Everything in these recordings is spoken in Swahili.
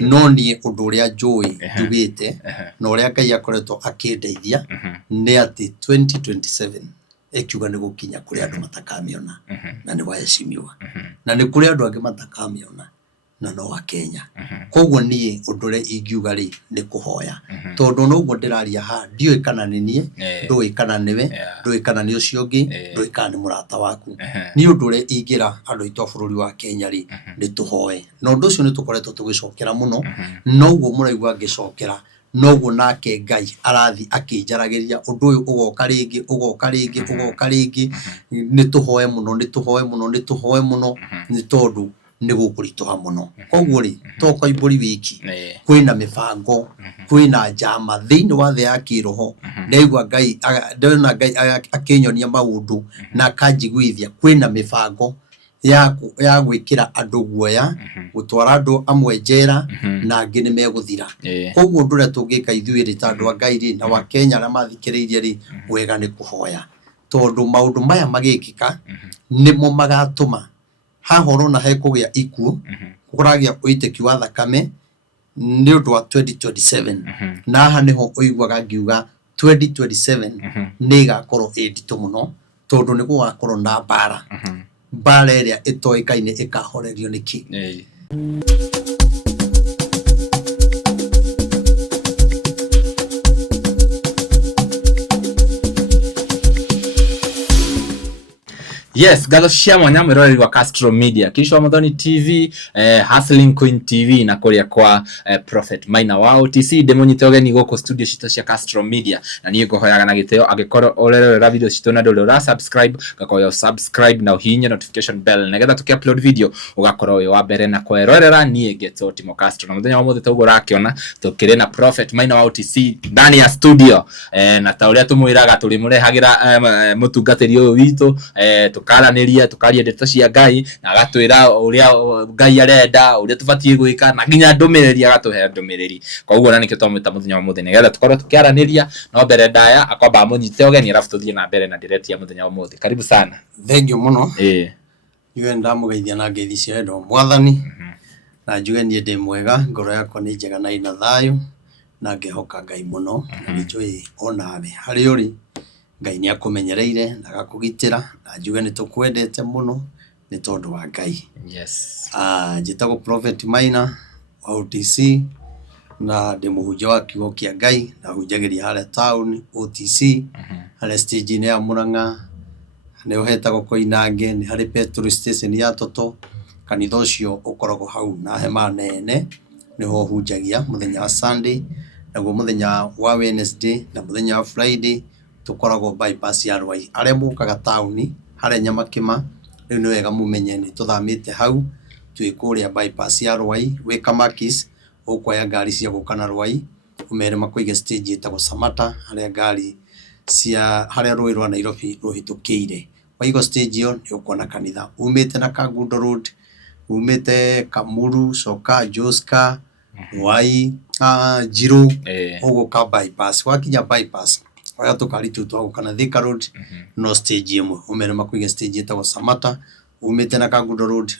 no ni undu uria njui njugite na uria Ngai akoretwo akindeithia ni ati 2027 ekiuga ni gukinya kuri andu matakamiona na ni waheshimiwa na ni kuri andu angi matakamiona na no wa Kenya koguo ni undu uria ingiuga ri ni kuhoya tondu no guo ndiraria ha ndioi kana ni nie ndui kana niwe ndui kana ni ucio ungi ndui kana ni murata waku ni undu uria ingira andu aitwa bururi wa Kenya ri ni tuhoe na undu ucio ni tukoretwo tugicokera muno no guo muraigua ngicokera no guo nake Ngai arathi akinjaragiria undu uyu ugoka ringi ni tuhoe muno ni tondu ni gukurituha muno koguo ri to Kaimburi wiki kwina mibango kwina njama thiini wa thia ya kiroho ndaigua Ngai ndona Ngai akinyonia maundu na kanjiguithia kwina mibango ya gwikira andu guoya gutwara andu amwe njera na angi ni meguthira koguo ndure tungika ithuĩ ri tandu wa Ngai ri na wa Kenya na mathikiriirie ri wega ni kuhoya tondu maundu maya magikika nimo magatuma hahoro na hekugia ikuo kuragia uiteki wa thakame ni undu wa 2027 na ha niho uiguaga ngiuga 2027 ni gakorwo inditu muno tondu ni gugakorwo na bara iria itoikaine ikahorerio niki Yes, galo cia mwanya mwiroreri wa Castro Media Kisho Muthoni TV, Hustling Queen TV na kuria kwa Prophet Maina wa OTC Wenyitire ogeni goko studio cito cia Castro Media na niĩ ngohoyaga na giteo agikoro orerera video cito na ndũrĩ ura subscribe gakoya subscribe na uhinye notification bell negetha tuki-upload video ugakorwo wi wa mbere na kwerorera niĩ Geto Timo Castro na muthenya wa mothe togo rakiona tukiri na Prophet Maina wa OTC ndani ya studio na ta uria tumwiraga turi murehagira mutungatiri uyu witu tukaraniria tukaria ndeto cia Ngai na agatwira uria Ngai arenda uria tubatie gwika na nginya ndumiriri agatuhe ndumiriri koguo na nikio twamwita muthenya wa muthenya getha tukorwo tukiaraniria no mbere ndaya akwamba Wenyitire ogeni arafu tuthie na mbere na direct ya muthenya wa muthenya karibu sana thank you muno iwe ndamugeithia na ngeithi cia endo mwathani na njuge nie ndi mwega ngoro yakwa ni njega na ina thayo na ngehoka Ngai muno na njui onawe hari uri Ngai ni akumenyereire na agakugitira na njuge ni tukwendete muno ni tondu wa Ngai njitagwo Prophet Maina wa OTC na ndi muhunjia wa kiugo kia Ngai na hunjagiria haria town OTC haria stage ni ya Murang'a ni uhetagwo Koinange ni hari petrol station ya Toto kanitha ucio ukoragwo hau na hema nene niho hunjagia muthenya wa Sunday naguo muthenya wa Wednesday na muthenya wa Friday tukoragwo bypass ya Rwai aria mukaga town haria Nyamakima riu ni wega mumenye ni tuthamite hau twikuria bypass ya Rwai wi Kamakis ukwaya ngari cia gukana Rwai umere makuige stage itagwo Samata haria ngari cia haria Rwai rwa Nairobi ruhitukiire waigo stage yo ni ukona kanitha umite na Kagundo Road umite Kamuru Soka Joska Rwai Jiru uguka bypass wakinya bypass waya tukari tutwa kana Thika Road no stage imwe umere makuige stage itagwo Samata umite na Kagundo Road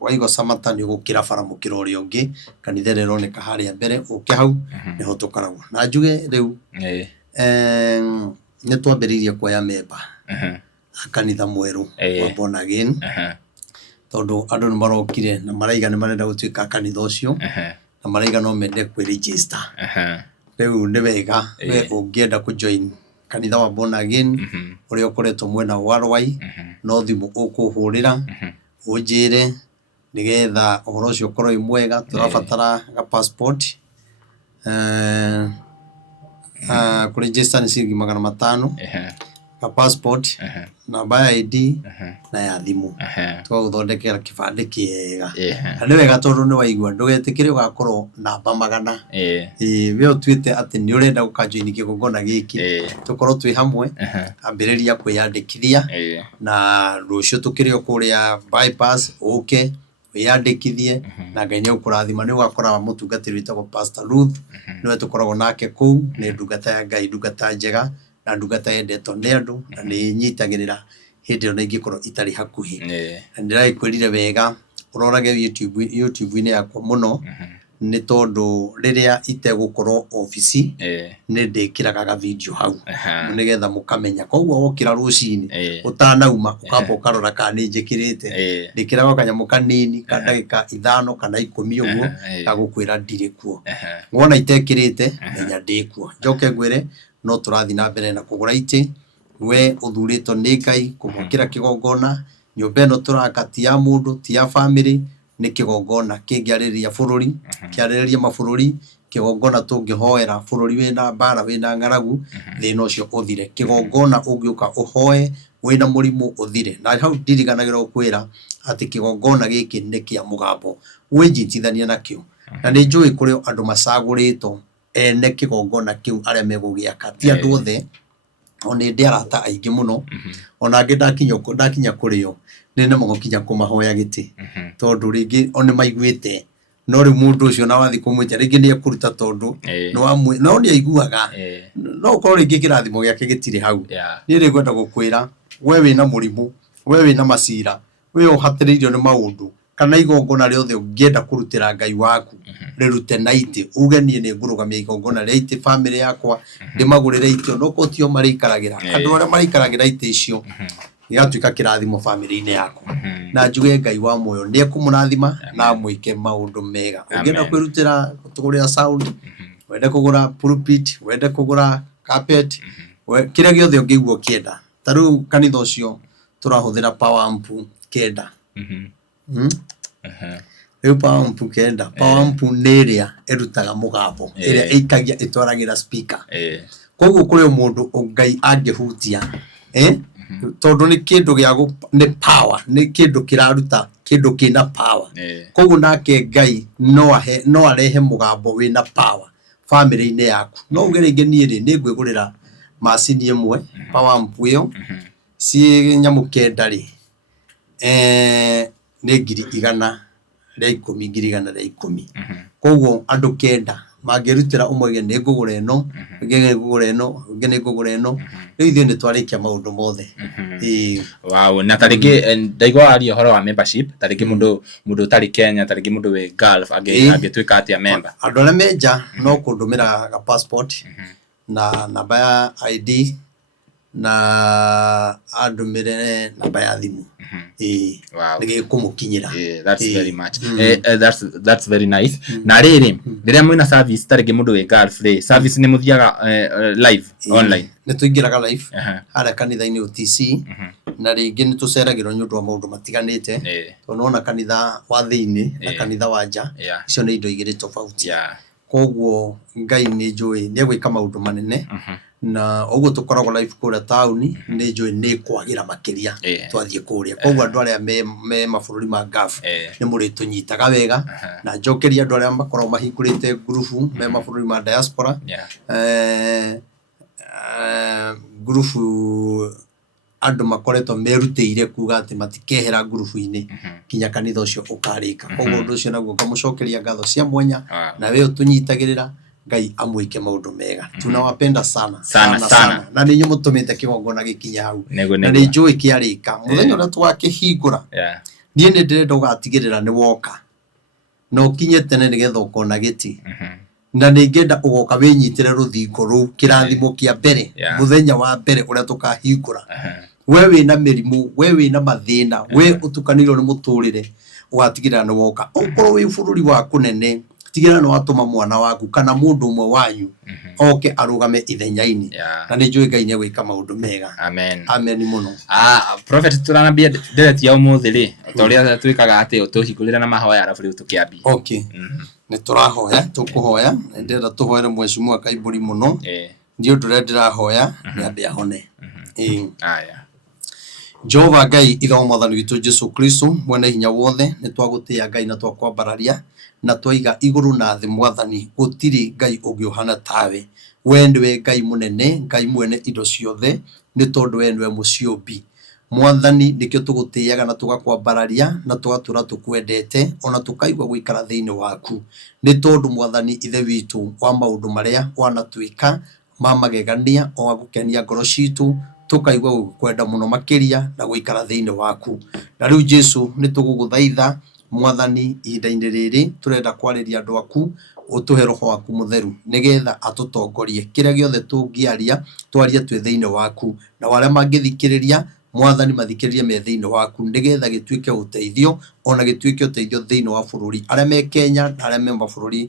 waigo Samata ni ugukira bara mukiro uri ungi kanitha rironeka haria mbere uke hau niho tukaragwo na njuge riu ni twambiririe kuoya memba kanitha mweru wa born again tondu andu ni marokire na maraiga ni marenda gutuika kanitha ucio na maraiga no mende kwi register riu ni wega we ungienda ku join kanitha wa born again uri ukoretwo mwena wa Rwai no thimu ukuhurira unjire nigetha uhoro ucio ukorwo wi mwega turabatara ga passport ku register ni ciringi 500 ka passport namba ya ID na ya thimu twaguthondekera kibande kiega ni wega tondu ni waigua ndugetikire ugakorwo namba 100 we utwite ati ni urenda gukajoini kigongona giki tukorwo twi hamwe ambiriria kwiyandikithia na rucio tukirio kuria bypass uke wiyandikithie na Ngai ni ukurathima ni ugakora mutungatiri witagwo Pastor Ruth niwe tukoragwo nake kuu ni ndungata ya Ngai ndungata njega na ndungata yendetwo ni andu na ni nyitagirira hindi ona ingikorwo itari hakuhi ndirakwirire wega urorage YouTube-ini yakwa muno nĩ tondũ rĩrĩa itegũkorwo ofici nĩ ndĩkĩraga video hau nĩgetha mũkamenya. Koguo wokĩra rũcinĩ ũtanauma ũkamba ũkarora kana nĩ njĩkĩrĩte, ndĩkĩraga kanyamũ kanini ka ndagĩka 5 kana 10 ũguo gagũkwĩra ndirĩ kuo. Wona itekĩrĩte menya ndĩ kuo. Njoke ngwĩre no tũrathiĩ na mbere na kũgũra itĩ. We ũthurĩtwo nĩ Ngai kũmwakĩra kĩgongona. Nyũmba ĩno tũraka ti ya mũndũ, ti ya family, nĩ kĩgongona kĩngĩarĩrĩria bũrũri, kĩarĩrĩria mabũrũri, kĩgongona tũngĩhoera bũrũri wĩna mbara, wĩna ng'aragu, thĩna ũcio ũthire. Kĩgongona ũngĩũka ũhoe wĩna mũrimũ ũthire. Na hau ndiriganagĩra gũkwĩra atĩ kĩgongona gĩkĩ nĩ kĩa mũgambo, wĩnyitithanie nakĩo. Na nĩ njũĩ kũrĩ andũ macagũrĩtwo ene kĩgongona kĩu arĩa megũgĩaka, ti andũ othe. Ona ndĩ arata aingĩ mũno, ona angĩ ndakinya kũrĩ o nĩ nemagwo kinya kũmahoya gĩtĩ, tondũ rĩngĩ o nĩ maiguĩte. No rĩu mũndũ ũcio na wathi kũmwĩta rĩngĩ nĩ ekũruta tondũ no nĩ aiguaga, no ũkorwo rĩngĩ kĩrathimo gĩake gĩtirĩ hau. Niĩ rĩ ngwenda gũkwĩra, we wĩna mũrimũ, we wĩna macira, we ũhatĩrĩirio nĩ maũndũ, kana igongona rĩothe ũngĩenda kũrutĩra Ngai waku, rĩrute na itĩ. Uge niĩ nĩ ngũrũgamia igongona rĩa itĩ family yakwa, ndĩmagũrĩre itĩ onokorwo tio marĩikaragĩra. Andũ arĩa marĩikaragĩra itĩ icio gĩgatuĩka kĩrathimo family-inĩ yakwa. Na njuge Ngai wa muoyo nĩ ekũmũrathima na amwĩke maũndũ mega. Ũngĩenda kwĩrutĩra gũtũgũrĩra sound, wende kũgũra pulpit, wende kũgũra carpet, kĩrĩa gĩothe ũngĩigua ũkĩenda. Ta rĩu kanitha ũcio tũrahũthĩra power amp 9. Rĩu power amp 9, power amp nĩ ĩrĩa ĩrutaga mũgambo, ĩrĩa ĩikagia ĩtwaragĩra speaker. Koguo kũrĩ mũndũ Ngai angĩhutia, tondũ nĩ kĩndũ nĩ power, nĩ kĩndũ kĩraruta kĩndũ kĩna power. Koguo nake Ngai no arehe mũgambo wĩna power family-inĩ yaku. No uge rĩngĩ niĩ rĩ nĩ ngwĩgũrĩra macini ĩmwe power amp ĩyo ciĩ nyamũ 9 rĩ, nĩ 110,000. Koguo andũ 9 mangĩrutĩra ũmwe nĩ ngũgũra ĩno, ũngĩ nĩ ngũgũra ĩno, ũngĩ nĩ ngũgũra ĩno, rĩu ithuĩ nĩ twarĩkia maũndũ mothe. Wow, na tarĩngĩ ndaigua waria ũhoro wa membership, tarĩngĩ mũndũ ũtarĩ Kenya, tarĩngĩ mũndũ wĩ Gulf angĩtuĩka atĩa member. Andũ arĩa me nja no kũndũmĩra ga passport na namba ya ID na andũmĩre namba ya thimũ. Nĩ gĩkũmũkinyĩra. That's very much. That's very nice. Na rĩrĩ rĩrĩa mwĩna service tarĩngĩ mũndũ wĩ Gulf rĩ, service nĩ mũthiaga live online? Nĩ tũingĩraga live harĩa kanitha-inĩ OTC, na rĩngĩ nĩ tũceragĩrwo nĩ ũndũ wa maũndũ matiganĩte, tondũ wona kanitha wa thĩinĩ na kanitha wa nja icio nĩ indo igĩrĩ tofauti. Koguo Ngai nĩ njũĩ nĩ egwĩka maũndũ manene, na ũguo tũkoragwo live kũrĩa taũni, nĩ njũĩ nĩ kwagĩra makĩria twathiĩ kũrĩa. Koguo andũ arĩa me mabũrũri ma Gulf nĩ mũrĩtũnyitaga wega, na njokeria andũ arĩa makoragwo mahingũrĩte ngurubu me mabũrũri ma diaspora, ngurubu andũ makoretwo merutĩire kuga atĩ matikehera ngurubu-inĩ kinya kanitha ũcio ũkarĩka. Koguo ũndũ ũcio naguo ngamũcokeria ngatho cia mwanya, na we ũtũnyitagĩrĩra. Ngai amwĩke maũndũ mega. Tunawapenda sana sana, na nĩ inyuĩ mũtũmĩte kĩgongona gĩkinya hau, na nĩ njũĩ kĩarĩka mũthenya ũrĩa twakĩhingũra. Niĩ nĩ ndĩrenda ũgatigĩrĩra nĩ woka na ũkinye tene nĩgetha ũkona gĩtĩ, na nĩ ngenda ũgoka wĩnyitĩre rũthingo rũu kĩrathimo kĩa mbere, mũthenya wa mbere ũrĩa tũkahingũra. We wĩna mĩrimũ, we wĩna mathĩna, we ũtukanĩirwo nĩ mũtũrĩre, ũgatigĩrĩra nĩ woka. Ũkorwo wĩ bũrũri wa kũnene, tigĩrĩra nĩ watũma mwana waku kana mũndũ ũmwe wanyu oke arũgame ithenya-inĩ, na nĩ njũĩ Ngai nĩ egwĩka maũndũ mega. Amen mũno. Prophet, tũranambia ndereti ya ũmũthĩ rĩ, ta ũrĩa twĩkaga atĩ tũhingũrĩre na mahoya arabu rĩu tũkĩambia. Nĩ tũrahoya, tũkũhoya, ndĩrenda tũhoere Mheshimiwa Kaimburi mũno, nĩ ũndũ ũrĩa ndĩrahoya nĩ ambe ahone. Jehova Ngai ithe wa Mwathani witũ Jesu Kristo mwene hinya wothe, nĩ twagũtĩĩa Ngai na twakwambararia na twaiga igũrũ na thĩ Mwathani, gũtirĩ Ngai ũngĩ ũhana tawe. We nĩwe Ngai mũnene, Ngai mwene indo ciothe, nĩ tondũ we nĩwe mũciũmbi. Mwathani nĩkĩo tũgũtĩaga na tũgakwambararia na tũgatũra tũkwendete, ona tũkaigua gũikara thĩinĩ waku, nĩ tondũ Mwathani ithe witũ wa maũndũ marĩa wanatuĩka ma magegania o gũkenia ngoro citũ, tukaigua gũkwenda mũno makĩria na gũikara thĩinĩ waku. Na rĩu Jesu nĩ tũgũgũthaitha mwathani ihinda-inĩ rĩrĩ turenda kwarĩria andũ aku utuhe roho waku mutheru nigetha atutongorie kĩrĩa gĩothe tũngĩaria twarie twĩ thĩinĩ waku na warĩa mangĩthikĩrĩria mwathani mathikĩrĩrie me thĩinĩ waku nigetha gĩtuĩke ũteithio ona gĩtuĩke ũteithio thĩinĩ wa bũrũri arĩa me Kenya na arĩa me mabũrũri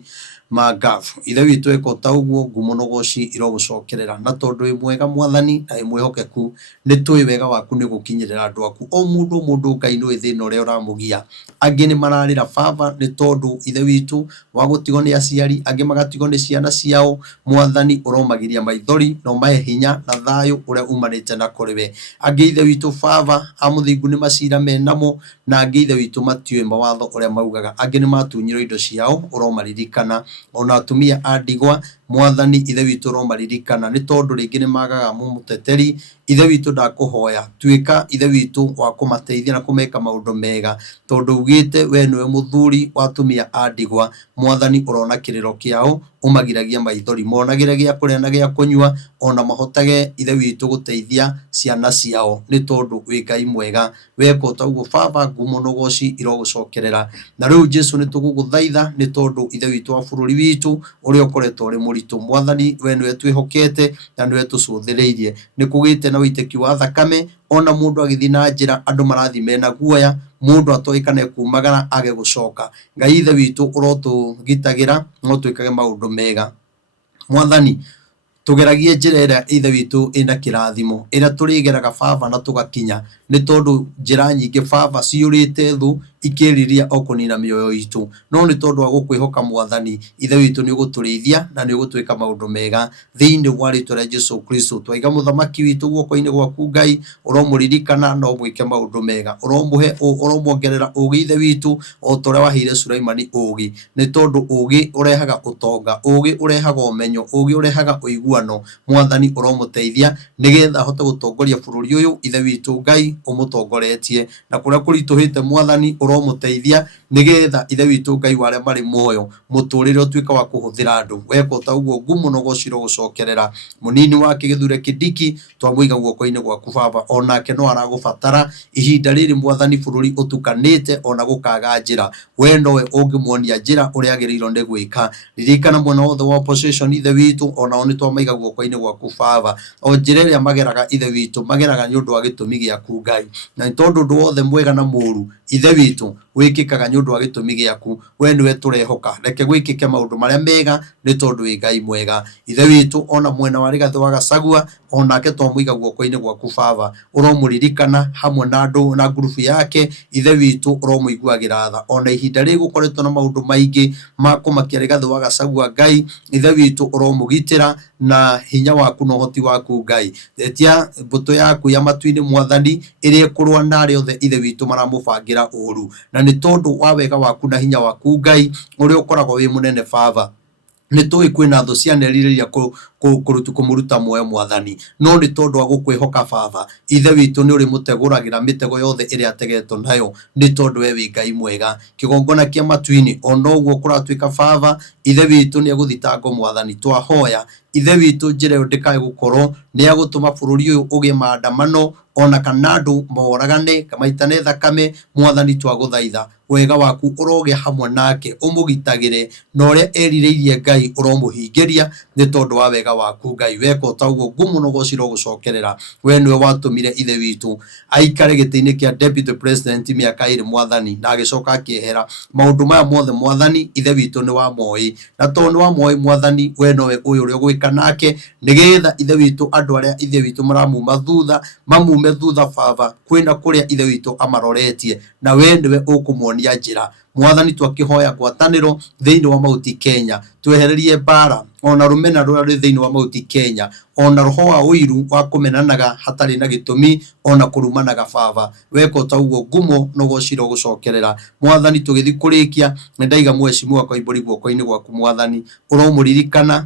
ma Gulf. Ithe witũ eka ta ũguo ngumo na ũgoci irogũcokerera na tondũ wĩ mwega mwathani na wĩ mwĩhokeku nĩtũĩ wega waku nĩ gũkinyĩrĩra andũ aku o mũndũ Ngai nĩũĩ thĩna ũrĩa ũramũgia. Angĩ nĩ mararĩra baba nĩ tondũ ithe witũ wa gũtigwo nĩ aciari, angĩ magatigwo nĩ ciana ciao. Mwathani ũromagĩria maithori na ũmahe hinya na thayũ ũrĩa umanĩte na kũrĩ we. Angĩ ithe witũ baba a mũthingu nĩ macira menamo na angĩ ithe witũ matiũĩ mawatho ũrĩa maugaga. Angĩ nĩ matunyirwo indo ciao ũromaririkana, ona atumia a ndigwa mwathani ithe witũ ũromaririkana nĩ tondũ rĩngĩ nĩ magaga mũteteri. Ithe witũ ndakũhoya tuĩka ithe witũ wa kũmateithia na kũmeka maũndũ mega tondũ ugĩte we nĩwe mũthuri wa atumia a ndigwa. Mwathani ũrona kĩrĩro kĩao, ũmagiragia maithori, monagĩre gĩa kũrĩa na gĩa kũnyua, ona mahotage ithe witũ gũteithia ciana ciao nĩ tondũ wĩ Ngai mwega. Weka o ta ũguo baba ngumo na ũgoci irogũcokerera. Na rĩu Jesu nĩ tũgũgũthaitha nĩ tondũ ithe witũ wa bũrũri witũ ũrĩa ũkoretwo ũrĩ mũritũ. Mwathani we nĩwe twĩhokete na nĩwe tũcũthĩrĩirie. Nĩ kũgĩte na ũitĩki wa thakame, ona mũndũ agĩthiĩ na njĩra andũ marathi mena guoya, mũndũ atoĩ kana ekumagara age gũcoka. Ngai ithe witũ ũrotũgitagĩra no twĩkage maũndũ mega. Mwathani tugeragie njĩra ĩrĩa ithe witũ ĩna kĩrathimo ĩrĩa tũrĩgeraga baba na tũgakinya nĩ tondũ njĩra nyingĩ baba ciũrĩte thũ ikĩriria o kũnina mĩoyo itũ, no nĩ tondũ wa gũkwĩhoka mwathani ithe witũ nĩ ũgũtũrĩithia na nĩ ũgũtwĩka maũndũ mega thĩinĩ wa rĩtwa rĩa Jesu Kristo. Twaiga mũthamaki witũ guoko-inĩ gwaku Ngai, ũromũririkana no mwĩke maũndũ mega, ũromwongerera ũgĩ ithe witũ o ta ũrĩa waheire Sulaimani ũgĩ, nĩ tondũ ũgĩ ũrehaga ũtonga, ũgĩ ũrehaga ũmenyo, ũgĩ ũrehaga ũiguano. Mwathani ũromũteithia nĩgetha ahote gũtongoria bũrũri ũyũ ithe witũ Ngai ũmũtongoretie, na kũrĩa kũritũhĩte mwathani ũromũteithia nĩgetha ithe witũ Ngai warĩa marĩ muoyo mũtũrĩre ũtuĩka wa kũhũthĩra andũ. Weka o ta ũguo ngumo na ũgoci irogũcokerera. Mũnini wake Gĩthure Kĩndiki twamũiga guoko-inĩ gwaku baba, onake no aragũbatara ihinda rĩrĩ mwathani, bũrũri ũtukanĩte ona gũkaga njĩra, we nowe ũngĩmuonia njĩra ũrĩa agĩrĩirwo nĩ gwĩka. Ririkana mwena wothe wa opposition ithe witũ, onao nĩ twamaiga guoko-inĩ gwaku baba, o njĩra ĩrĩa mageraga ithe witũ mageraga nĩ ũndũ wa gĩtũmi gĩaku Ngai, na nĩ tondũ ũndũ wothe mwega na mũũru ithe witũ wĩkĩkaga nĩ ũndũ wa gĩtũmi gĩaku. We nĩwe tũrehoka, reke gwĩkĩke maũndũ marĩa mega nĩ tondũ wĩ Ngai mwega. Ithe witũ ona mwena wa Rigathĩ wa Gachagua onake twamũiga guoko-inĩ gwaku baba, ũromũririkana hamwe na andũ na ngurubu yake ithe witũ ũromũiguagĩra tha. Ona ihinda rĩrĩ gũkoretwo na maũndũ maingĩ ma kũmakia Rigathĩ wa Gachagua Ngai, ithe witũ ũromũgitĩra na hinya waku na ũhoti waku Ngai. Etia mbũtũ yaku ya matu-inĩ mwathani ĩrĩa ĩkũrũa na arĩa othe ithe witũ maramũbangĩra ũru, na nĩ tondũ wa wega waku na hinya waku Ngai ũrĩa ũkoragwo wĩ mũnene baba. Nĩ tũĩ kwĩna thũ cianerirĩria kũmũruta muoyo mwathani, no nĩ tondũ wa gũkwĩhoka baba ithe witũ nĩ ũrĩmũtegũragĩra mĩtego yothe ĩrĩa ategetwo nayo nĩ tondũ we wĩ Ngai mwega. Kĩgongona kĩa matu-inĩ ona ũguo kũratuĩka baba ithe witũ nĩ egũthitangwo mwathani. Twahoya ithe witũ njĩra ĩyo ndĩkae gũkorwo nĩ ya gũtũma bũrũri ũyũ ũgĩe maandamano ona kana andũ moragane maitane thakame. Mwathani twagũthaitha wega waku ũroge hamwe nake, ũmũgitagĩre na ũrĩa erirĩirie Ngai ũromũhingĩria nĩ tondũ wa wega waku Ngai. Weka o ta ũguo ngumo na ũgoci irogũcokerera. We nĩwe watũmire ithe witũ aikare gĩtĩ-inĩ kĩa deputy president mĩaka ĩrĩ mwathani, na agĩcoka akĩehera. Maũndũ maya mothe mwathani ithe witũ nĩ wamoĩ, na tondũ nĩ wamoĩ mwathani we nowe ũyũ ũrĩa ũgwĩka nake nĩgetha ithe witũ andũ arĩa ithe witũ maramuma thutha mamume thutha baba, kwĩna kũrĩa ithe witũ amaroretie, na we nĩwe ũkũmuonia njĩra. Mwathani twakĩhoya ngwatanĩro thĩinĩ wa Mount Kenya, twehererie mbara ona rũmena rũrĩa rwĩ thĩinĩ wa Mount Kenya, ona roho wa ũiru wa kũmenanaga hatarĩ na gĩtũmi ona kũrumanaga baba. Weka o ta ũguo ngumo na ũgoci irogũcokerera. Mwathani tũgĩthiĩ kũrĩkia nĩ ndaiga mheshimiwa Kaimburi guoko-inĩ gwaku mwathani, ũromũririkana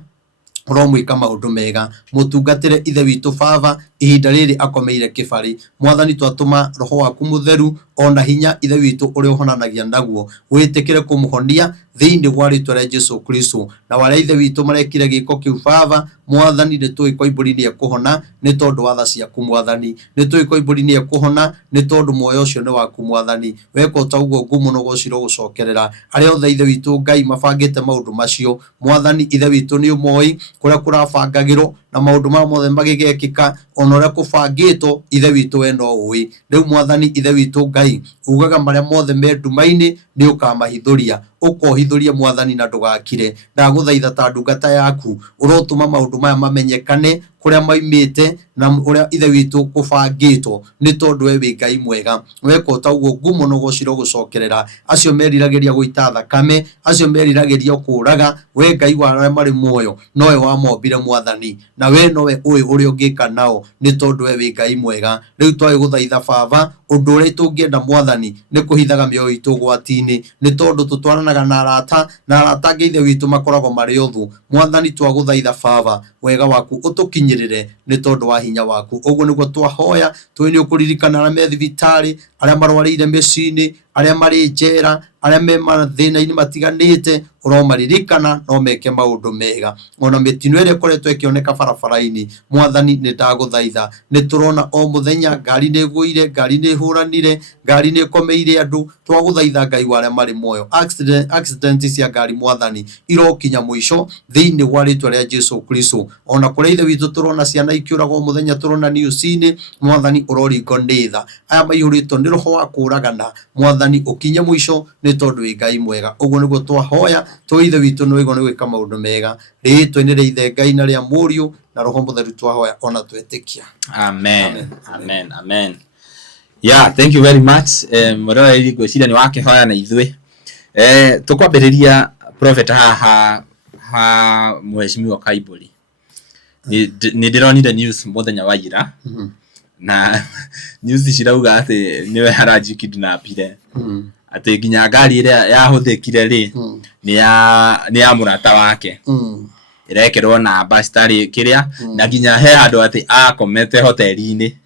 ũromwĩka maũndũ mega, mũtungatĩre ithe witũ baba ihinda riri akomeire kibari. Mwathani twatuma roho waku mutheru ona hinya ithe witu uri uhonanagia naguo witikire kumuhonia thiini wa ritwa ria Jesu Kristo. Na waria ithe witu marekire giko kiu Baba, Mwathani ni tui Kaimburi ni ekuhona ni tondu wa tha ciaku Mwathani, ni tui Kaimburi ni ekuhona ni tondu moyo ucio ni waku Mwathani. Weka uguo ngumu no gociro gucokerera aria othe ithe witu Ngai mabangite maundu macio Mwathani. Ithe witu ni umoi kuria kurabangagirwo na maundu ma mothe magigekika ona uria kubangitwo ithe witu we no ui. Riu Mwathani ithe witu Ngai ugaga maria mothe me ndumaini ni ukamahithuria ukohithuria Mwathani na ndugakire. Ndaguthaitha ta ndungata yaku urotuma maundu maya mamenyekane kuria maimite na uria ithe witu kubangitwo ni tondu we wi Ngai mwega. Weka uguo ngumu no gociro gucokerera acio meriragiria guita thakame, acio meriragiria kuraga, we Ngai wa aria mari muoyo nowe wamombire Mwathani, na we nowe ui uria ungika nao ni tondu we wi Ngai mwega. Riu twai guthaitha Baba undu uria tungienda Mwathani ni kuhithaga mioyo itu gwatini ni tondu tutwaranaga na arata ithe witu makoragwo mari uthu Mwathani. Twaguthaitha Baba wega waku utukinyirire ni tondu wa hinya waku. Uguo niguo twahoya twini ukuririkana aria me thibitari, aria marwarire micini, aria mari njera, aria me mathina-ini matiganite uromaririkana no meke maundu mega. Ona mitino iria ikoretwo ikioneka barabara-ini Mwathani ni ndaguthaitha ni turona o muthenya ngari ni guire, ngari ni huranire, ngari ni komeire andu. Twaguthaitha Ngai wa aria mari muoyo accident cia ngari Mwathani irokinya mwisho thiini wa ritwa ria Jesu Kristo. Ona kuria ithe witu turona ciana ikiuragwo muthenya turona news-ini Mwathani uroringo ni tha aya maihurito ni roho wa kuragana Mwathani ukinye mwisho ni tondu wi Ngai mwega. Uguo niguo twahoya twi ithe witu ni wigo ni gwika maundu mega ritwa-ini ria ithe Ngai na ria Muriu na roho mutheru twahoya ona twetikia. Amen. Amen. Amen. Yeah, thank you very much. Murora ili gwiciria ni wake hoya na ithui. Tukwambiriria prophet ha mheshimiwa Kaimburi. Ni ndironire news muthenya wa ira. Na news cirauga ati niwe haraji kidnapire. Ati nginya ngari iria yahuthikire ri ni ya murata wake. Irekerwo na bastari kiria na nginya he handu ati akomete hoteli-ini.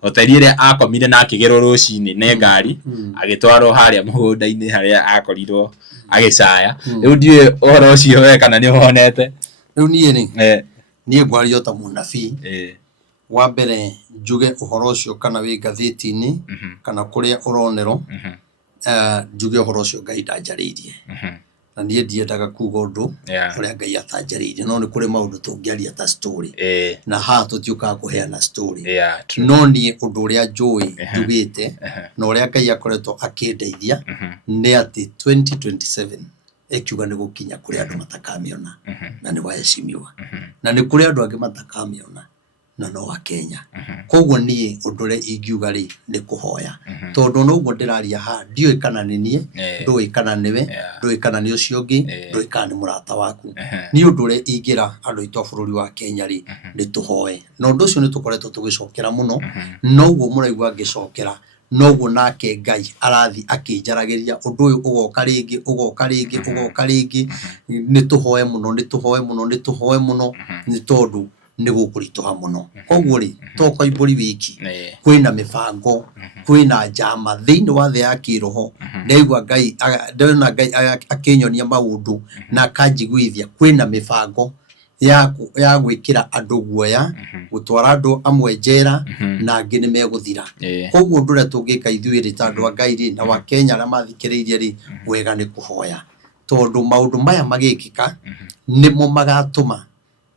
Hoteli iria akomire na akigerwo rucini ne ngari agitwarwo haria mugunda-ini haria akorirwo agicaya. Riu ndiye uhoro ucio we kana ni uhonete. Riu nie ngwario ta munabii wa mbere njuge uhoro ucio kana wi ngathiti-ini kana kuria uronerwo njuge uhoro ucio Ngai ndanjariirie na nie ndiendaga kuga undu uria Ngai atanjariirie no ni kuri maundu tungiaria ta story na ha tutiukaga kuheana story no nie undu uria njui njugite na uria Ngai akoretwo akindeithia ni ati 2027 ekiuga ni gukinya kuri andu matakamiona na ni waheshimiwa na ni kuri andu angi matakamiona na no wa Kenya. Koguo nie undu uria ingiuga ri ni kuhoya tondu no guo ndiraria ha ndioi kana ni nie ndoi kana niwe ndoi kana ni ucio ungi ndoi kana ni murata waku ni undu uria ingira andu itu bururi wa Kenya ri ni tuhoe no undu ucio ni tukoretwo tugicokera muno no guo muraigua ngicokera no guo nake Ngai arathi akinjaragiria undu uyu ugoka ringi ni tuhoe muno ni tondu ni gukurituha muno. Koguo ri to Kaimburi wiki kwina mibango kwina njama thiini wa thi ya kiroho ndaigua Ngai ndona Ngai akinyonia maundu na akanjiguithia kwina mibango ya gwikira andu guoya gutwara andu amwe njera na angi ni meguthira. Koguo nduria tungika ithui ri ta andu a Ngai ri na wa Kenya aria mathikiriirie ri wega ni kuhoya tondu maundu maya magikika nimo magatuma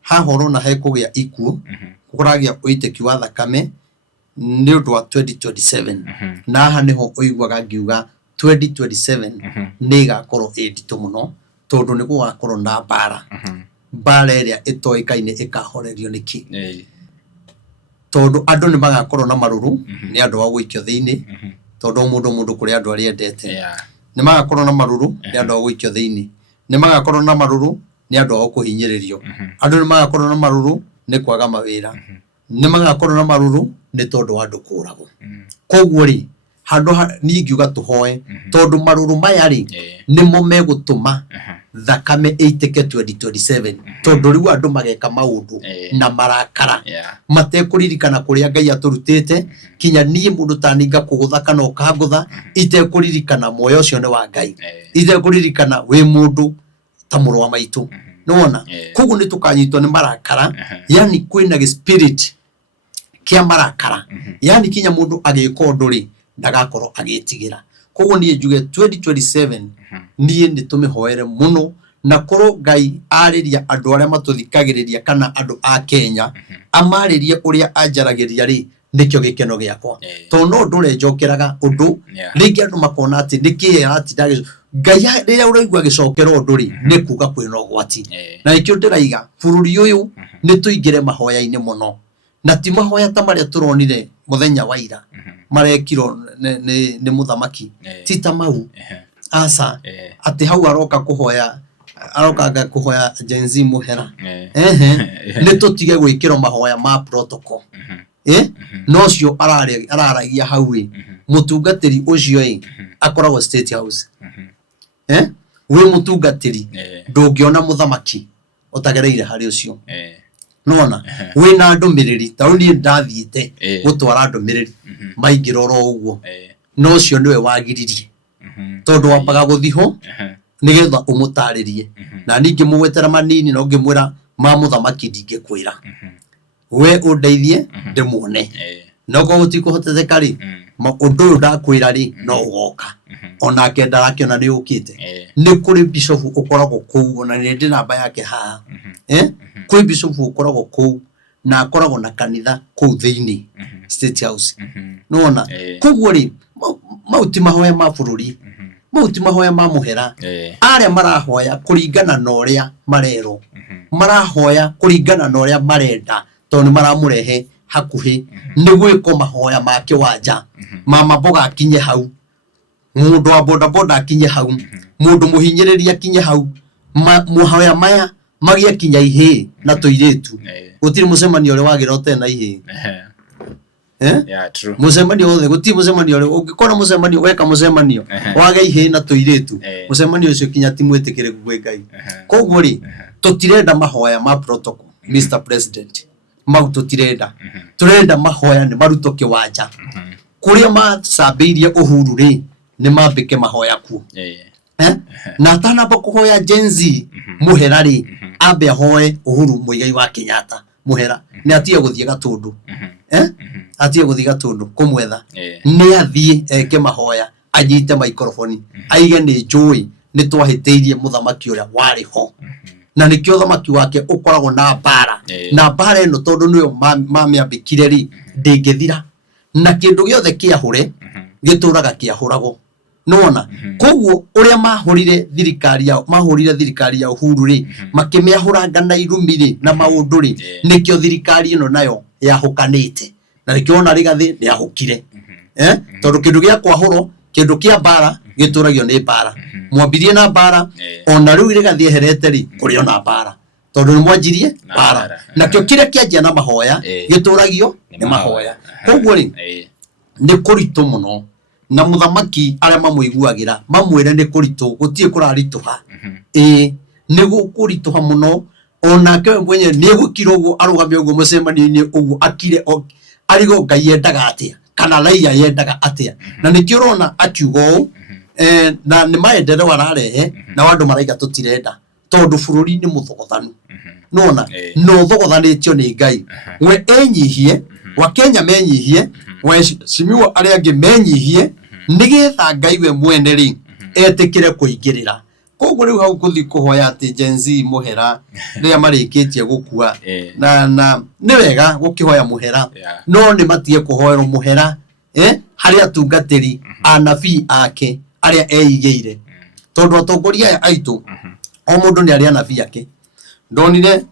hahoro na hekugia ikuo kuragia uiteki wa thakame ni undu wa 2027 na ha niho uiguaga ngiuga 2027 ni gakorwo inditu muno tondu ni gugakorwo na mbara iria itoikaine ikahorerio niki tondu andu ni magakorwo na maruru ni andu wa guikio thiini tondu mundu kuri andu aria endete ni magakorwo na maruru ni andu wa guikio thiini ni magakorwo na maruru ni andu a kuhinyiririo andu ni magakorwo na maruru ni kwaga mawira ni magakorwo na maruru ni tondu wa andu kuragwo. Koguo ri handu ni ngiuga tuhoe tondu maruru maya ri nimo megutuma thakame eiteke 2027 tondu riu andu mageka maundu na marakara matekuririkana kuria Ngai aturutite kinya nie mundu taninga kugutha kana ukangutha itekuririkana moyo ucio ni wa Ngai itekuririkana wi mundu ta muru wa maitu nona kugu ni tukanyitwo ni marakara yani kwina ge spirit kia marakara yani kinya mundu agika undu ri ndagakorwo agitigira kugu nie njuge 2027 nie ni tumihoere muno na koro Ngai ariria andu aria matuthikagiriria kana andu a Kenya amaririe uria anjaragiria ri nikyo gikeno giakwa to no ndure njokeraga undu ringi andu makona ati niki ati ndage Ngai riria uraigua gicokero undu ri ni kuga kwina ugwati na ikyo ndiraiga bururi uyu ni tuingire mahoya-ini muno na ti mahoya ta maria turonire muthenya wa ira marekiro ni muthamaki ti ta mau asa ati hau aroka kuhoya Gen Z muhera ni tutige gwikiro mahoya ma protocol no cio araragia hau mutungatiri ucio akoragwo State House we mutungatiri ndungiona muthamaki utagereire hari ucio nona wina ndumiriri ta uni ndathiite gutwara ndumiriri maingira ro uguo no cio niwe wagiririe tondu wambaga guthiho nigetha umutaririe na ningi mugwetera manini no ngimwira ma muthamaki ndingikwira we undeithie ndimuone no ko gutikuhoteteka ri undu ndakwira ri no ugoka ona kenda rakiona ni ukite ni kuri bishop ukoragwo kuu na ni ndi namba yake ha kuri bishop ukoragwo kuu na akoragwo na kanitha kuu thiini State House nona kuguo ri mauti mahoya ma bururi mauti mahoya ma muhera aria marahoya kuringana na uria marero marahoya kuringana na uria marenda tondu maramurehe hakuhi ni gwiko mahoya ma kiwanja mama boga akinye hau mundu wa boda boda akinye hau mundu muhinyiriria akinye hau muhoya maya magia kinya ihe na tuiretu gutiri mucemanio uri wagira otena ihe yeah true mucemanio othe gutiri mucemanio uri ungikora mucemanio weka mucemanio waga ihe na tuiretu mucemanio ucio kinya ti mwitikire gwe Ngai koguo ri tutirenda mahoya ma protocol Mr President mau tutirenda turenda mahoya ni maruto kiwanja kuria macambeirie uhuru ri ni mambike mahoya ku na tana bakuhoya Gen Z muhera ri ambe ahoe Uhuru Muigai wa Kenyatta muhera ni atie guthie gatundu atie guthie gatundu kumwetha ni athie eke mahoya anyite microphone aige ni njui ni twahiteirie muthamaki uria wari ho na nikyo thamaki wake ukoragwo na bara na bara eno tondu niyo mamiambikire ri ndingithira na kindu giothe kiahure gituraga kiahuragwo nona koguo uria mahurire thirikari ya Uhuru ri makimiahuranga na irumi ri na maundu ri nikyo thirikari eno nayo yahukanite na nikyo ona rigathi ni ahukire tondu kindu gia kwahuro kindu kia bara gituragio ni bara mwambirie na bara ona riu rigathi eherete ri kurio na bara tondu ni mwanjirie bara na kyo kiria kianjia na mahoya gituragio ni mahoya koguo ri ni kurito muno na muthamaki aria mamuiguagira mamwire ni kurito gutie kurarituha ni gukurituha muno ona ke mwenye ni gukira uguo arugame uguo mucemanio-ini uguo akire arigo Ngai yendaga atia kana raia yendaga atia na nikio rona akiugo na ni maendere wararehe na wandu maraiga tutirenda tondu bururi ni muthogothanu nona no thogothanitio ni Ngai we enyihie wa Kenya menyihie we Simiwa aria angi menyihie nigetha Ngai we mwene ri etikire kuingirira koguo riu hau kuthi kuhoya ati Gen Z muhera ria marikitie gukua na ni wega gukihoya muhera no ni matie kuhoerwo muhera haria tungatiri anabii ake aria eigeire tondu atongoria aitu o mundu ni aria anabii ake ndonire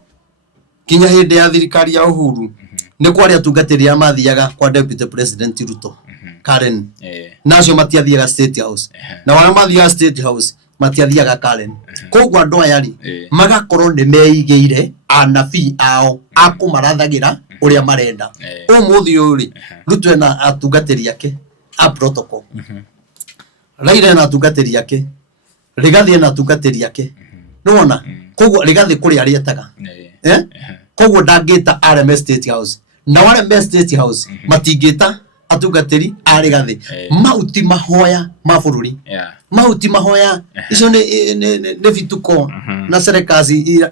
kinya hindi ya thirikari ya Uhuru ni kwa aria tungatiri amathiaga kwa Deputy President Ruto Karen nacio matiathiaga State House na wala mathiaga State House matiathiaga Karen koguo andu aya ri magakorwo ni meigeire anabii ao akumarathagira uria marenda umuthi uyu ri Ruto na atungatiri ake a protocol Raila na tungatĩri yake Rigathi na tungatĩri yake nona koguo Rigathi kuri ari etaga koguo ndangĩta RMS State House na RMS State House matingĩta atungatĩri a Rigathi mauti mahoya mabũrũri mauti mahoya icio nĩ vituko na serikali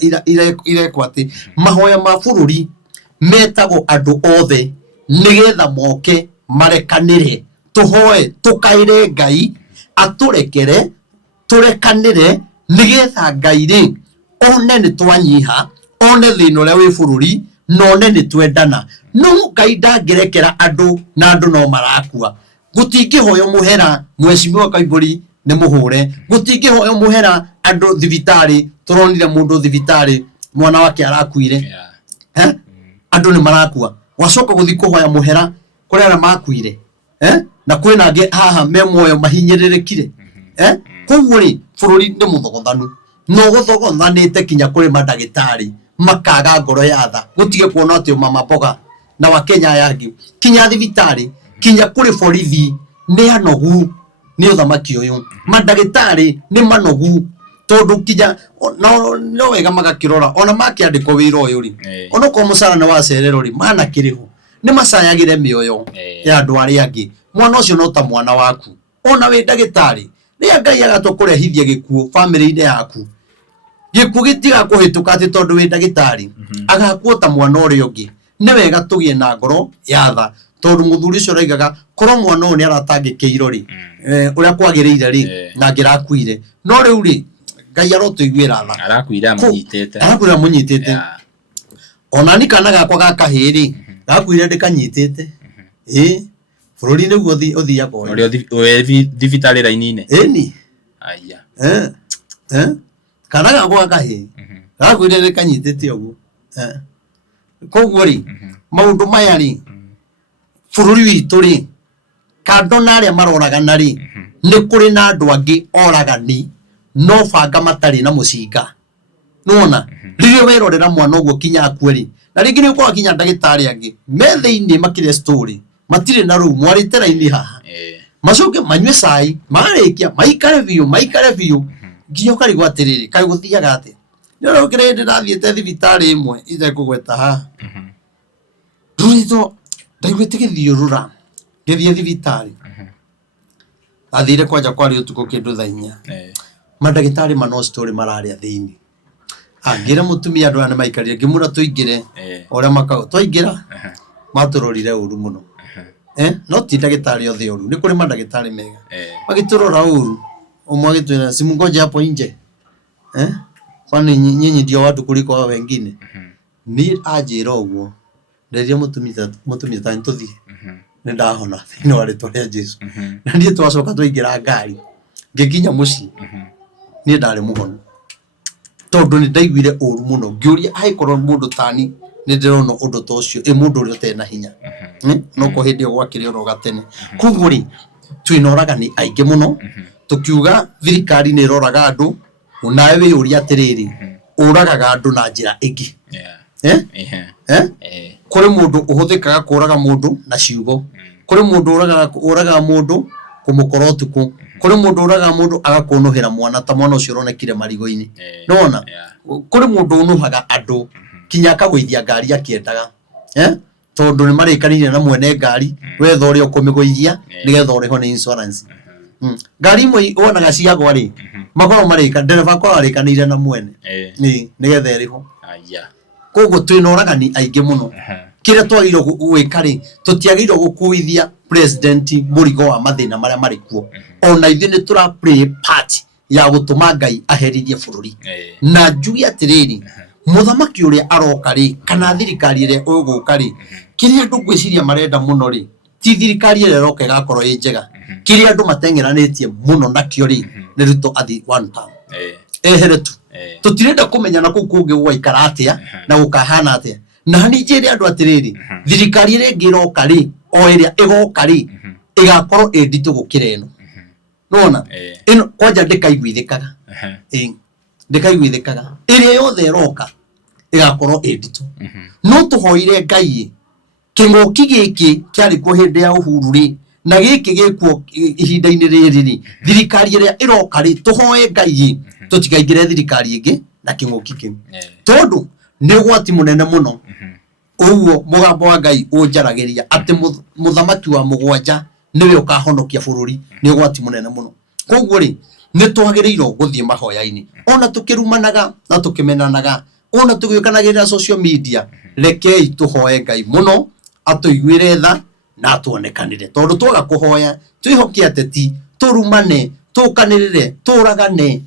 irekwati mahoya mabũrũri metagwo andũ othe nigetha moke marekanire tuhoe tukaire Ngai aturekere turekanire nigetha Ngai ri one ni twanyiha one thina uria wi bũrũri none ni twendana no Ngai ndangĩrekera andũ na andũ no marakua gutingĩhoyo muhera Mheshimiwa Kaimburi ni muhure gutingĩhoyo muhera andũ thibitari turonire mundu thibitari mwana wake arakuire andũ ni marakua wacoka guthi kuhoya muhera kuri ara makuire na kwina nge haha me muoyo mahinyirirekire koguo ri bũrũri ni muthogothanu no guthogothanite kinya kuri mandagĩtarĩ makaga ngoro ya tha gutige kuona atĩ mama mboga na wakenya yangi kinya thibitari kinya kuri borithi ni anogu ni uthamaki uyu mandagĩtarĩ ni manogu tondu kinya no wega magakirora ona makiandĩkwo wĩra ũyũ ri ona ko mũcara nĩ wacererwo ri mana kĩrĩho ni macayagire mĩoyo ya andũ arĩa angĩ mwana ũcio no ta mwana waku ona wĩ ndagĩtarĩ rĩrĩa Ngai agatũkũrehithia gĩkuũ family-inĩ yaku gĩkuũ gĩtiga kũhĩtũka atĩ tondũ wĩ ndagĩtarĩ agakuo ta mwana ũrĩa ũngĩ nĩ wega tũgĩe na ngoro ya tha tondu mũthuri ũcio raigaga korwo mwana ũyũ nĩ aratangĩkĩirwo ri ũrĩa kwagĩrĩire ri na ngĩrakuire no rĩu ri Ngai arotũiguĩra tha arakwĩra mũnyitĩte ona ni kana gakwa gakahĩ ri gakuire ndĩkanyitĩte bũrũri nĩguo ũthiaga ũrĩ thibitarĩ raini-inĩ ni aya kana gakwa gakahĩ gakuire ndĩkanyitĩte ũguo koguo ri maũndũ maya ri bũrũri witũ ri kando na arĩa maroragana ri nĩ kũrĩ na andũ angĩ oragani no banga matarĩ na mũcinga nona rĩrĩa werorera mwana ũguo kinya akue ri na rĩngĩ nĩ ũkorwo kinya ndagĩtarĩ angĩ me thĩinĩ makĩrĩa story matirĩ na room mwarĩte raini haha macoke manyue cai marĩkia maikare biũ nginya ũkarigwo atĩrĩrĩ kaĩ gũthiaga atĩ nĩ ũrokĩra hĩndĩ ndathiĩte thibitarĩ ĩmwe itekũgweta haha rũrĩtwo ndaiguĩte gĩthiũrũra gĩthiĩ thibitarĩ athire kwanja kwarĩ ũtukũ kĩndũ thaa 4 mandagĩtarĩ mano story mararĩa thĩinĩ angĩra mũtumia andũ aya nĩ maikarire ngĩmũra tũingĩre ũrĩa makao twaingĩra matũrorire ũru mũno no ti ndagĩtarĩ othe ũru nĩ kũrĩ mandagĩtarĩ mega magĩtũrora ũru ũmwe agĩtwĩra simngoje hapo nje kwani nyinyi ndio watu kuliko wao wengine ni ajira ũguo nderia mũtumia ta ntũthiĩ nĩ ndahona thĩinĩ wa rĩtwa rĩa Jesũ na niĩ twacoka twaingĩra ngari ngĩkinya mũciĩ niĩ ndarĩ mũhonu tondu nĩ ndaiguire ũru mũno ngĩũria angĩkorwo mũndũ tani nĩ ndĩrona ũndũ ta ũcio mũndũ ũrĩa ũtarĩ na hinya no ko hĩndĩ ĩyo gwakĩrĩ oro gatene koguo rĩ twĩna oragani aingĩ mũno tũkiuga thirikari nĩ ĩroraga andũ nawe wĩyũria atĩrĩrĩ ũragaga andũ na njĩra ĩngĩ kũrĩ mũndũ ũhũthĩkaga kũraga mũndũ na ciugo kũrĩ mũndũ ũragaga mũndũ kũmũkora ũtukũ kũrĩ mũndũ ũragaga mũndũ agakũnũhĩra mwana ta mwana ũcio ũronekire marigũ-inĩ nona kũrĩ mũndũ ũnũhaga andũ kinya akagũithia ngari akĩendaga tondu nĩ marĩkanĩire na mwene ngari wetha ũrĩa ũkũmĩgũithia nĩgetha ũrĩho nĩ insurance ngari imwe wonaga ciagwa rĩ makorwo marĩka ndereba akorwo arĩkanĩire na mwene nĩgetha ĩrĩho koguo twĩna oragani aingĩ mũno kĩrĩa twagĩrĩirwo gwĩka rĩ tũtiagĩrĩirwo gũkuithia president mũrigo wa mathĩna marĩa marĩ kuo ona ithuĩ nĩ tũra play part ya gũtũma Ngai aherithie bũrũri na njuge atĩrĩrĩ mũthamaki ũrĩa aroka rĩ kana thirikari ĩrĩa ũgũka rĩ kĩrĩa andũ ngwĩciria marenda mũno rĩ ti thirikari ĩrĩa ĩroka ĩgakorwo ĩ njega kĩrĩa andũ mateng'eranĩtie mũno nakĩo rĩ nĩ Ruto athi one time ehere tu tũtirenda kũmenyana kũu kũngĩ gũgaikara atĩa na gũkahana atĩa na nĩ njĩre andũ atĩrĩrĩ thirikari ĩrĩa ĩngĩ ĩroka rĩ o ĩrĩa ĩgoka rĩ ĩgakorwo ĩ nditũ gũkĩra ĩno nona ĩno kwanja ndĩkaiguithĩkaga ndĩkaiguithĩkaga ĩrĩa yothe ĩroka ĩgakorwo ĩ nditũ no tũhoire Ngai kĩng'ũki gĩkĩ kĩarĩ kuo hĩndĩ ya Uhuru rĩ na giki gikuo ihinda-ini riri thirikari iria iroka ri tuhoe Ngai tutikaingire thirikari ingi na king'uki kiu tondu ni gwati munene muno uguo mugambo wa Ngai unjaragiria ati muthamaki wa mugwanja niwe ukahonokia bururi ni gwati munene muno koguo ri ni twagiriirwo guthie mahoya-ini ona tukirumanaga na tukimenanaga ona tugiukanagira social media rekei tuhoe Ngai muno atuiguire tha na atuonekanire tondu twaga kuhoya twihokie ateti turumane tukanirire turagane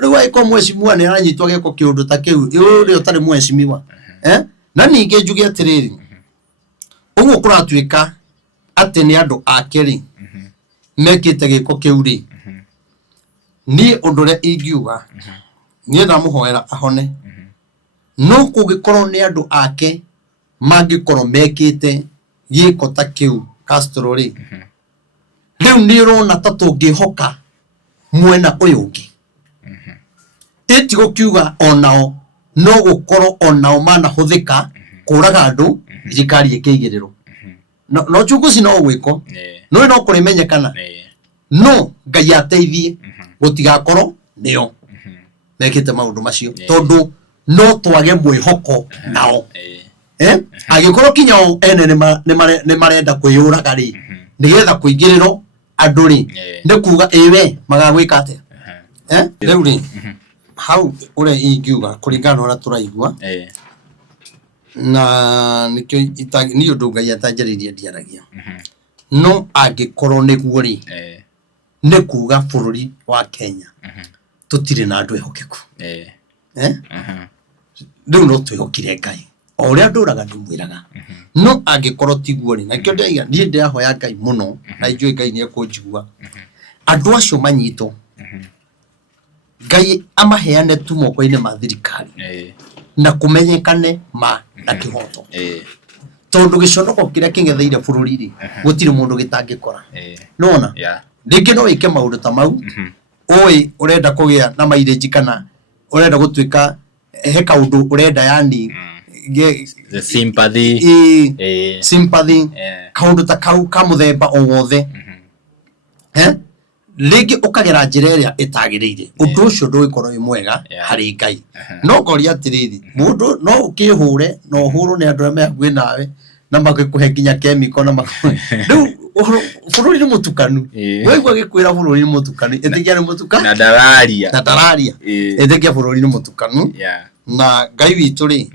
riu aiko mweshimiwa ni aranyitwa geko kiundu ta kiu uri utari mweshimiwa na ningi njuge atiriri uguo kuratuika ati ni andu ake ri mekite giko kiu ri ni undure ingiuga ni ndamuhoera ahone no kugikorwo ni andu ake mangikorwo mekite giko ta kiu Castro ri riu ni rona ta tungihoka mwena uyu ungi itigo kiuga onao no gukorwo onao mana huthika kuraga andu thirikari ikiigiriro no chunguzi no gwiko no kurimenyekana no Ngai ateithie gutigakorwo nio mekite maundu macio tondu no twage mwihoko nao agikorwo kinyao ene ni marenda kwiyuraga ri nigetha kuingiriro andu ri ni kuga ewe magagwika atia riu ri hau ure ingiuga kuringana na turaigua na nikyo ni undu Ngai atanjaririe ndiaragia no agikorwo niguo ri ni kuga bururi wa Kenya tutire na andu ehokeku riu no twihokire Ngai o uria nduraga ndumwiraga no agikorwo tiguo ri nakyo ndaiga ni ndirahoya Ngai muno na njui Ngai ni ekunjigua andu acio manyito Ngai amaheane tu moko-ini ma thirikari na kumenyekane ma na kihoto tondu giconoko kiria kingetheire bururi ri gutire mundu gitangikora nona ringi no wike maundu ta mau oi urenda kugia na maireji kana urenda gutuika he kaundu urenda yani the sympathy sympathy kaundu ta kau ka muthemba o wothe ringi ukagera njira iria itagiriire undu ucio ndugikorwo wi mwega hari Ngai no ngoria atiriri mundu no ukihure no uhuru ni andu me hakuhi nawe na magikuhe nginya chemical na riu bururi ni mutukanu weigua gikwira bururi ni mutukanu etikia ni mutukanu na dararia etikia bururi ni mutukanu na Ngai witu ri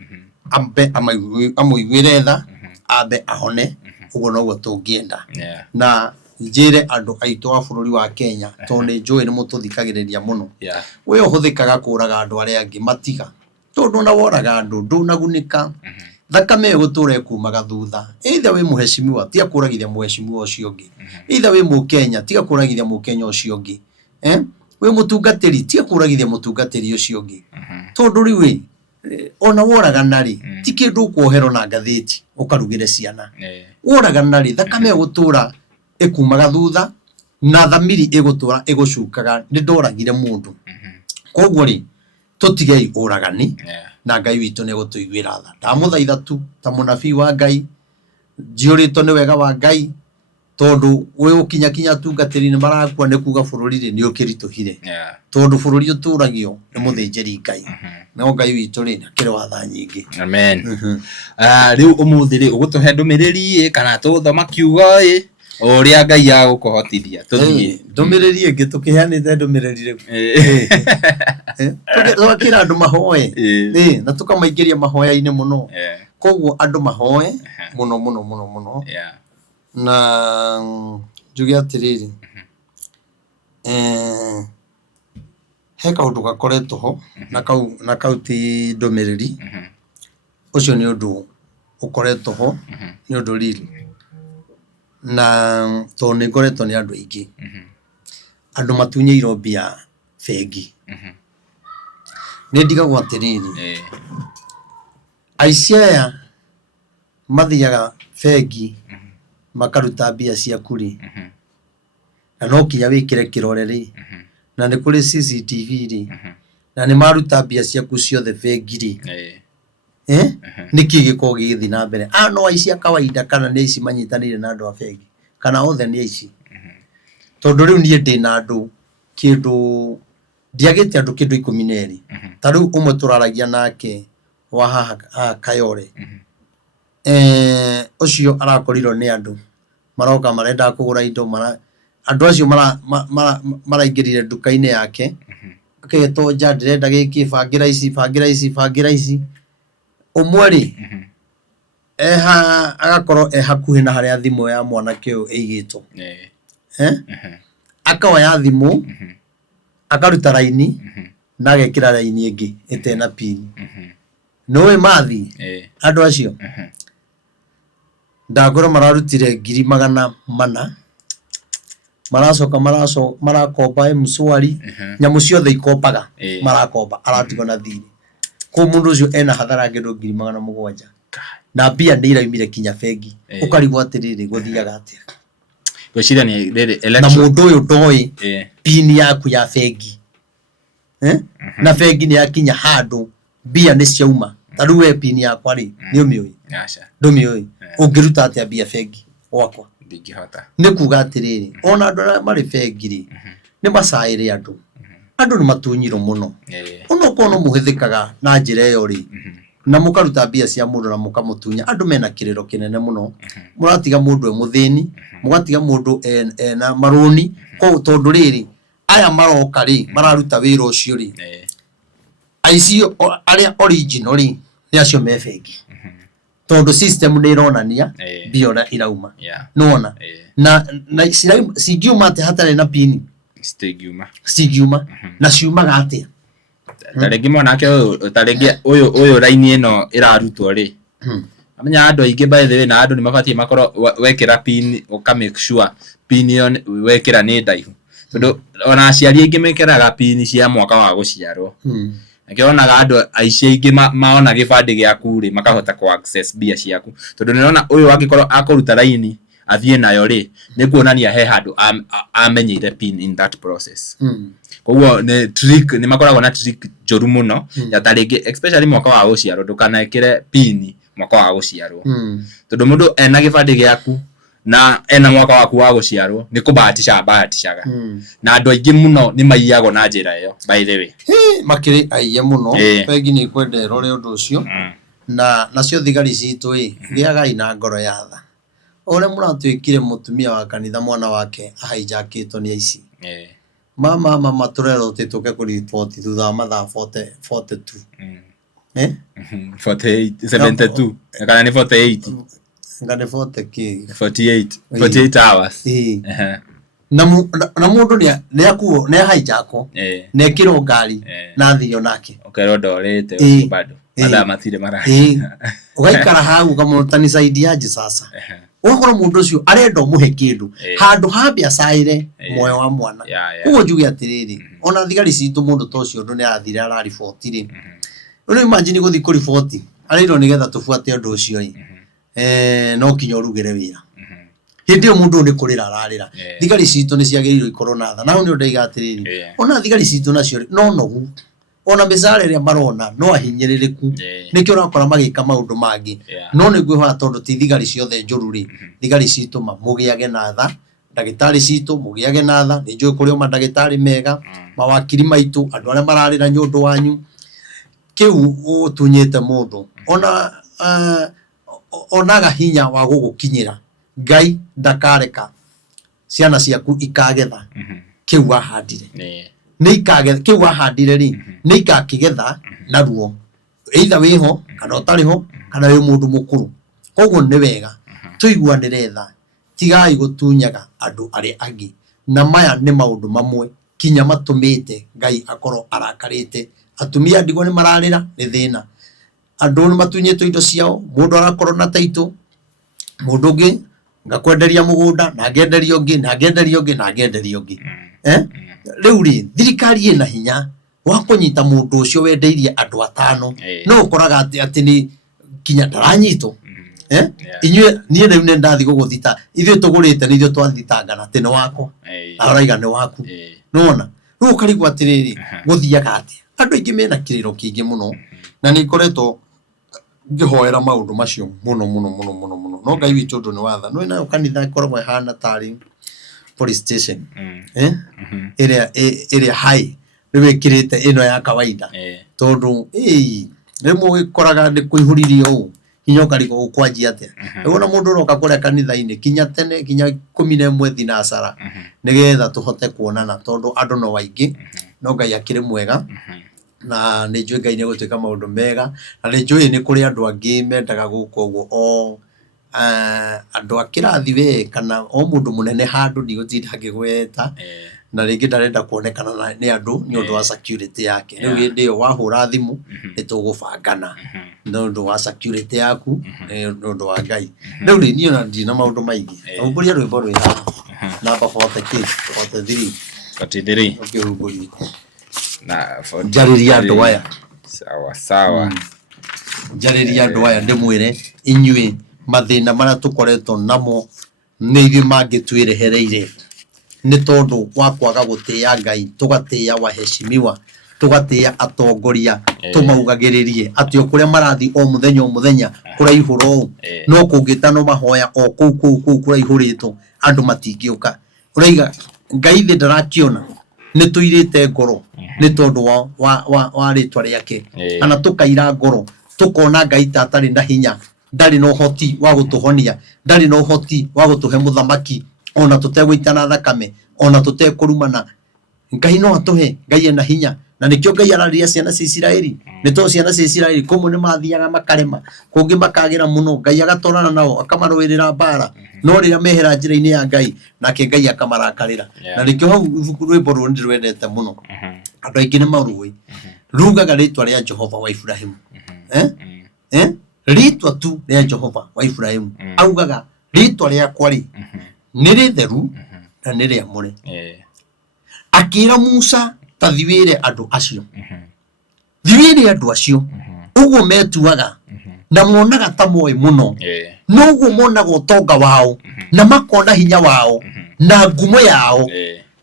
ambe amuiguire tha ambe ahone uguo noguo tungienda na njire andu aitu a bururi wa Kenya tondu njui ni mututhikagiriria muno we uhuthikaga kuraga andu aria angi matiga tondu na woraga andu ndunagunika thakame gutura kumaga thutha either we muheshimiwa tia kuragithia muheshimiwa ucio ungi either we mu Kenya tia kuragithia mu Kenya ucio ungi we mutungatiri tia kuragithia mutungatiri ucio ungi tondu riu ona woraga nari ti kindu kuohero na ngathiti ukarugire ciana woraga nari thakame gutura ekumaga thutha na thamiri igutura igucukaga ni ndoragire mundu koguo ri tutigei uragani na Ngai witu ni gutuiguira tha ndamuthaitha tu ta munabii wa Ngai njiurito ni wega wa Ngai tondu we ukinya tungatiri ni marakua ni kuga bururi ri ni ukirituhire tondu bururi uturagio ni muthinjiri Ngai no Ngai witu ri akire watha nyingi amen riu umuthi ri ugutuhe ndumiriri kana tuthoma kiugo uria Ngai agukuhotithia tuthie ndumiriri ingi tukiheanite ndumiriri riu tukira andu mahoe na tukamaingiria mahoya-ini muno koguo andu mahoe muno na njuge atiriri he kaundu gakoretwo ho na kau ti ndumiriri ucio ni undu ukoretwo ho ni undu riri na to ni ngoretwo ni andu aingi andu matunyeirwo mbia bengi ni ndigagwo atiriri aici aya mathiaga bengi makaruta mbia ciaku ri na no kinya wikire kirore ri na ni kuri CCTV ri na ni maruta mbia ciaku ciothe bengi ri niki gikorwo gigithi na mbere no aici a kawaida kana ni aici manyitanire na andu a bengi kana othe nĩ aici tondũ rĩu niĩ ndĩ na andũ kĩndũ ndiagĩte andũ kĩndũ 12 ta rĩu ũmwe tũraragia nake wa haha Kayore ũcio arakorirwo nĩ andũ maroka marenda kũgũra indo andũ acio maraingĩrire nduka-inĩ yake aketonja ndĩrenda gĩkĩ bangira ici ũmwe rĩ agakorwo hakuhĩ na harĩa thimũ ya mwanake ũyũ ĩigĩtwo akaoya thimũ akaruta raini na agekĩra raini ĩngĩ ĩtena pin nĩũĩ mathi andũ acio ndangorwo mararutire 400,000 maracoka marakomba mshwari nyamũ ciothe ikompaga marakomba aratigwo na thirĩ kwa mũndũ ũcio ena hathara ngĩndũ 700,000 na mbia nĩ iraumire kinya bengi ũkarigwo atĩrĩrĩ gũthiaga atĩa gwĩciria nĩ rĩrĩ na mũndũ ũyũ ndoĩ pin yaku ya bengi na bengi nĩ yakinya handũ mbia nĩ ciauma ta rĩu we pin yakwa rĩ nĩ ũmĩũĩ ndũmĩũĩ ũngĩruta atĩa mbia bengi gwakwa ndingĩhota nĩ kuga atĩrĩrĩ ona andũ arĩa marĩ bengi rĩ nĩ macaĩrĩ andũ nĩ matunyirwo mũno ona ũkorwo no mũhĩthĩkaga na njĩra ĩyo rĩ na mũkaruta mbia cia mũndũ na mũkamũtunya andũ mena kĩrĩro kĩnene mũno mũratiga mũndũ mũthĩni mũgatiga mũndũ ena marũni tondũ rĩrĩ aya maroka rĩ mararuta wĩra ũcio rĩ aici arĩa original rĩ nĩ acio me bengi tondũ system nĩ ironania mbia ũrĩa irauma nĩwona na cingiuma atĩ hatarĩ na pin cingiuma na ciumaga atĩa tarĩngĩ mwanake ũyũ raini ĩno ĩrarutwo rĩ amenya andũ aingĩ by the way na andũ nĩ mabatiĩ makorwo wekĩra pin ũka make sure pin ĩyo wekĩra nĩ ndaihu tondũ ona aciari aingĩ mekĩraga pin cia mwaka wa gũciarwo akĩonaga andũ aici aingĩ maona gĩbandĩ gĩaku rĩ makahota ku access mbia ciaku tondũ nĩona ũyũ angĩkorwo akũruta raini athiĩ nayo rĩ nĩ kuonania he handũ amenyeire pin in that process koguo nĩ trick nĩ makoragwo na trick njoru mũno ya tarĩngĩ especially mwaka wa gũciarwo ndũkanekĩre pin mwaka wa gũciarwo tondũ mũndũ ena gĩbandĩ gĩaku na ena mwaka waku wa gũciarwo nĩ kũbahatishaga na andũ aingĩ mũno nĩ maiyagwo na njĩra ĩyo by the way makĩrĩ aiye mũno bengi nĩ kwenda ĩrore ũndũ ũcio na nacio thigari citũ gĩagai na ngoro ya tha ũrĩa mũratwĩkire mũtumia wa kanitha mwana wake ahaijakĩtwo nĩ aici mama tũrerwo tũke kũripoti thutha wa mathaa 42 72 kana nĩ 48 ngane 40 48 hours na mũndũ nĩ akuo nĩ ahaijakwo nĩ ekĩrwo ngari na thio nake ũkerwo ndorĩte bado mathaa matirĩ marahi ũgaikara hau ũkamũrutani side yaje sasa ũgakorwo mũndũ ũcio arenda ũmũhe kĩndũ handũ ha biacara muoyo wa mwana ũguo njuge atĩrĩrĩ ona thigari citũ mũndũ ta ũcio ũndũ nĩ arathire arariboti rĩ no imagine gũthiĩ kũriboti arĩirwo nĩgetha tũbuate ũndũ ũcio no kinya ũrugĩre wĩra hĩndĩ ĩyo mũndũ nĩ kũrĩra ararĩra thigari citũ nĩ ciagĩrĩirwo ikorwo na tha na nĩ ndaiga atĩrĩrĩ ona thigari citũ nacio no nogu ona mĩcara ĩrĩa marona no ahinyĩrĩrĩku nĩkĩo ũrakora magĩka maũndũ mangĩ no nĩngwĩhoya tondũ ti thigari ciothe njũru rĩ thigari citũ mũgĩage na tha ndagĩtarĩ citũ mũgĩage na tha nĩ njũĩ kũrĩ o mandagĩtarĩ mega mawakiri maitũ andũ arĩa mararĩra nyũndũ wanyu kĩu ũtunyĩte mũndũ onaga hinya wa gũgũkinyĩra Ngai ndakareka ciana ciaku ikagetha kĩu wahandire nĩ ikagetha kĩu wahandire rĩ nĩ ikakĩgetha naruo either wĩho kana ũtarĩ ho kana wĩ mũndũ mũkũrũ koguo nĩ wega tũiguanĩre tha tigai gũtunyaga andũ arĩa angĩ na maya nĩ maũndũ mamwe kinya matũmĩte Ngai akorwo arakarĩte atumia ndigwa nĩ mararĩra nĩ thĩna andũ nĩ matunyĩtwo indo ciao mũndũ arakorwo na taitũ mũndũ ũngĩ ngakwenderia mũgũnda na ngenderio ũngĩ na ngenderio ũngĩ na ngenderio ũngĩ rĩu rĩ thirikari ĩna hinya wa kũnyita mũndũ ũcio wendeirie andũ atano no ũkoraga atĩ nĩ kinya ndaranyitwo inyuĩ niĩ rĩu nĩ ndathi gũgũthita ithuĩ tũgũrĩte nĩ ithuĩ twathitangana atĩ nĩ wakwa na ũraiga nĩ waku nĩwona rĩu ũkarigwo atĩrĩrĩ gũthiaga atĩa andũ aingĩ mena kĩrĩro kĩingĩ mũno na nĩ ikoretwo ngihoera maundu macio muno no Ngai witu ndu ni watha no ina kanitha ikoragwo hana tari police station area high niwekirite ino ya kawaida tondu rimwe ikoraga ndi kuihuririo u hinya kariko ukwanjia atia wona mundu roka kuria kanitha-ini kinya tene kinya 11 thinacara nigetha tuhote kuonana tondu andu no waingi no Ngai akiri mwega na ni njui Ngai ni gutuika maundu mega na ni njui ni kuri andu angi mendaga guko uguo andu akirathi we kana o mundu munene handu ni gutinda ngigweta na ringi ndarenda kuonekana ni andu ni undu wa security yake riu hindi yo wahura thimu ni tugubangana ni undu wa security yaku ni undu wa Ngai riu ni ona ndina maundu maingi umburia rwimbo rwi ha namba 43 ukihumburia na njariria andu aya sawa njariria andu aya ndimwire inyui mathina maria tukoretwo namo ni ithuĩ mangĩtwĩrehereire nĩ tondũ wa kwaga gũtĩa Ngai tũgatĩa waheshimiwa tũgatĩa atongoria tũmaugagĩrĩrie atĩ o kũrĩa marathi o mũthenya kũraihũra ũũ no kũngĩtano mahoya o kũu kũraihũrĩtwo andũ matingĩũka ũraiga Ngai thĩ ndarakĩona nĩ tũirĩte ngoro nĩ tondũ wa rĩtwa rĩake kana tũkaira ngoro tũkona Ngai ta atarĩ na hinya ndari no hoti wa gutuhonia ndari no hoti wa gutuhe muthamaki ona tutegwitana thakame ona tutekurumana Ngai no atuhe Ngai ena hinya na nikio Ngai araria ciana cia Isiraeli ni to ciana cia Isiraeli kumwe ni mathiaga makarema kungi makagira muno Ngai agatorana nao akamarwirira mbara no rira mehera njira-ini ya Ngai nake Ngai akamarakarira na nikio hau rwimbo rwo ndirwendete muno andu aingi ni marui rugaga ritwa ria Jehova wa Ibrahimu ritwa tu ria Jehova wa Ibrahimu augaga ritwa riakwa ri ni ritheru na ni riamure akira Musa tathiwire andu acio thiwire andu acio uguo metuaga na monaga ta moe muno no uguo monaga utonga wao na makona hinya wao na ngumo yao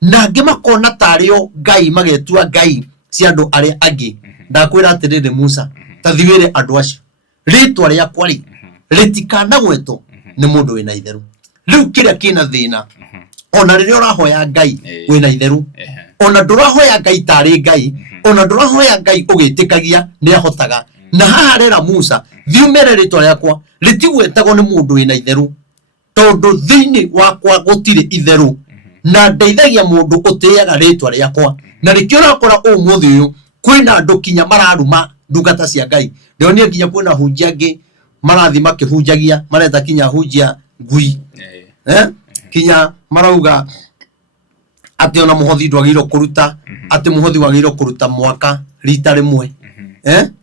na angi makona tario Ngai magetua Ngai cia andu aria angi ndakwira atiriri Musa tathiwire andu acio ritwa riakwa ri ritikanagwetwo ni mundu wina itheru riu kiria kina thina ona riria urahoya Ngai wina itheru ona ndurahoya Ngai tari Ngai ona ndurahoya Ngai ugitikagia ni ahotaga na haha rera Musa thiumere ritwa riakwa ritigwetagwo ni mundu wina itheru tondu thiini wakwa gutire itheru na ndeithagia mundu utiaga ritwa riakwa na rikio rakora umuthi uyu kwina andu kinya mararuma ndungata cia Ngai ndionire kinya kwina hunjia angi marathi makihunjagia mareta kinya hunjia ngui kinya marauga ati ona muhothi ndwagirwo kuruta ati muhothi wagirwo kuruta mwaka rita rimwe